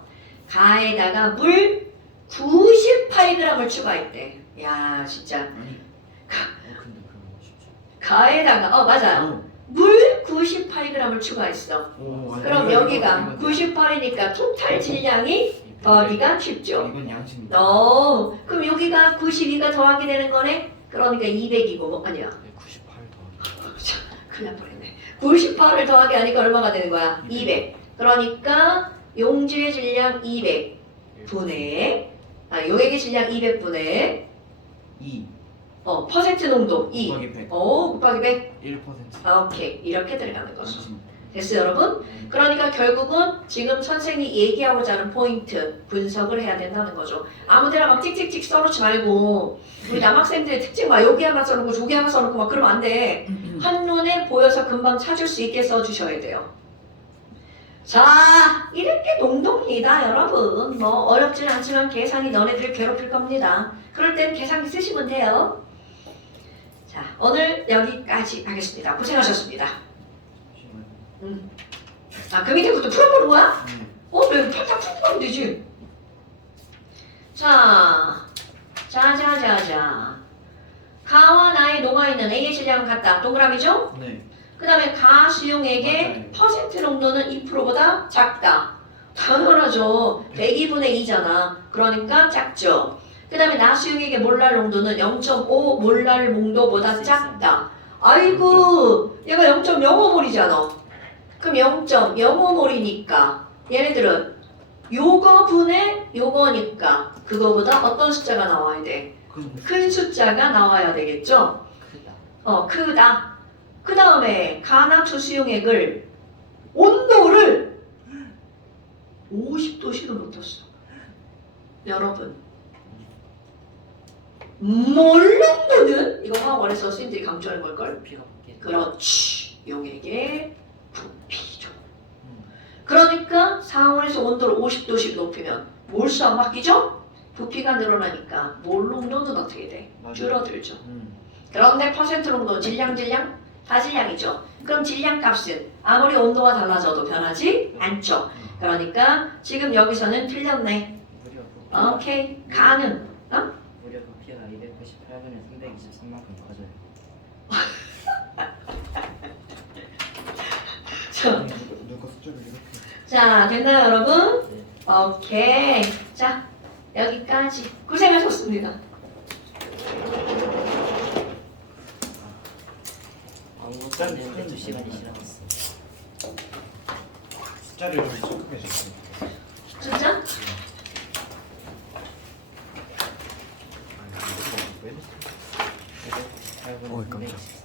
가에다가 물 98g을 추가했대. 야 진짜 아니. 근데 그럼 쉽지. 가에다가 맞아요. 물 98g을 추가했어. 오, 맞아. 그럼 여기가 98이니까 토탈 질량이 더하기가 쉽죠. 이건 양심이다. 그럼 여기가 92가 더하게 되는 거네. 그러니까 200이고 아니야. 98 큰일 날 뻔했네. 98을 더하기 하니까 얼마가 되는 거야? 200. 그러니까 용주의 질량 200 분의 용액의 질량 200분의 2 퍼센트 농도 2 곱하기 100. 곱하기 100. 1%. 오케이. 이렇게 들어가는 거죠. 양심. 됐어요, 여러분? 그러니까 결국은 지금 선생이 얘기하고자 하는 포인트 분석을 해야 된다는 거죠. 아무데나 막 찍찍찍 써놓지 말고 우리 남학생들의 특징 막 여기 하나 써놓고 저기 하나 써놓고 막 그러면 안 돼. 한눈에 보여서 금방 찾을 수 있게 써주셔야 돼요. 자, 이렇게 농동이다, 여러분. 뭐 어렵지는 않지만 계산이 너네들 괴롭힐 겁니다. 그럴 땐 계산기 쓰시면 돼요. 자, 오늘 여기까지 하겠습니다. 고생하셨습니다. 그 밑에 것도 풀어보는 거야? 내가 팔딱 풀고 가면 되지. 자, 가와 나의 녹아있는 A의 질량은 같다. 동그라미죠? 네. 그 다음에 가 수용액의 맞아요. 퍼센트 농도는 2%보다 작다. 당연하죠. 102분의 2잖아. 그러니까 작죠. 그 다음에 나 수용액의 몰랄 농도는 0.5 몰랄 농도보다 작다. 아이고, 얘가 0.05몰이잖아. 그럼 0.05몰이니까 얘네들은 요거 분의 요거니까 그거보다 어떤 숫자가 나와야 돼? 큰 숫자가 나와야 되겠죠? 크다. 크다. 그 다음에 가나초 수용액을 온도를 50도씨로 높였어. 여러분, 몰 농도는 이거 화학원에서 선생님들이 강조하는 걸걸? 피가 바뀌는 그렇지. 용액의 부피죠. 그러니까 상온에서 온도를 50도씩 높이면 몰수 안 바뀌죠? 부피가 늘어나니까 몰 농도는 어떻게 돼? 줄어들죠. 그런데 퍼센트 농도 질량 다 질량이죠. 그럼 질량 값은 아무리 온도가 달라져도 변하지 않죠. 그러니까 지금 여기서는 틀렸네. 무려 오케이. 가는 무려 부피가 298분의 323만큼 커져요. 누가 숫자를 이렇게. 자, 됐나요, 여러분? 네. 오케이. 자, 여기까지. 고생하셨습니다. 아무것도 안 했는데 2시간이 지나갔어. 숫자를 좀 체크해 주세요. 진짜? 왜? 298분의 어이, 깜짝. 323.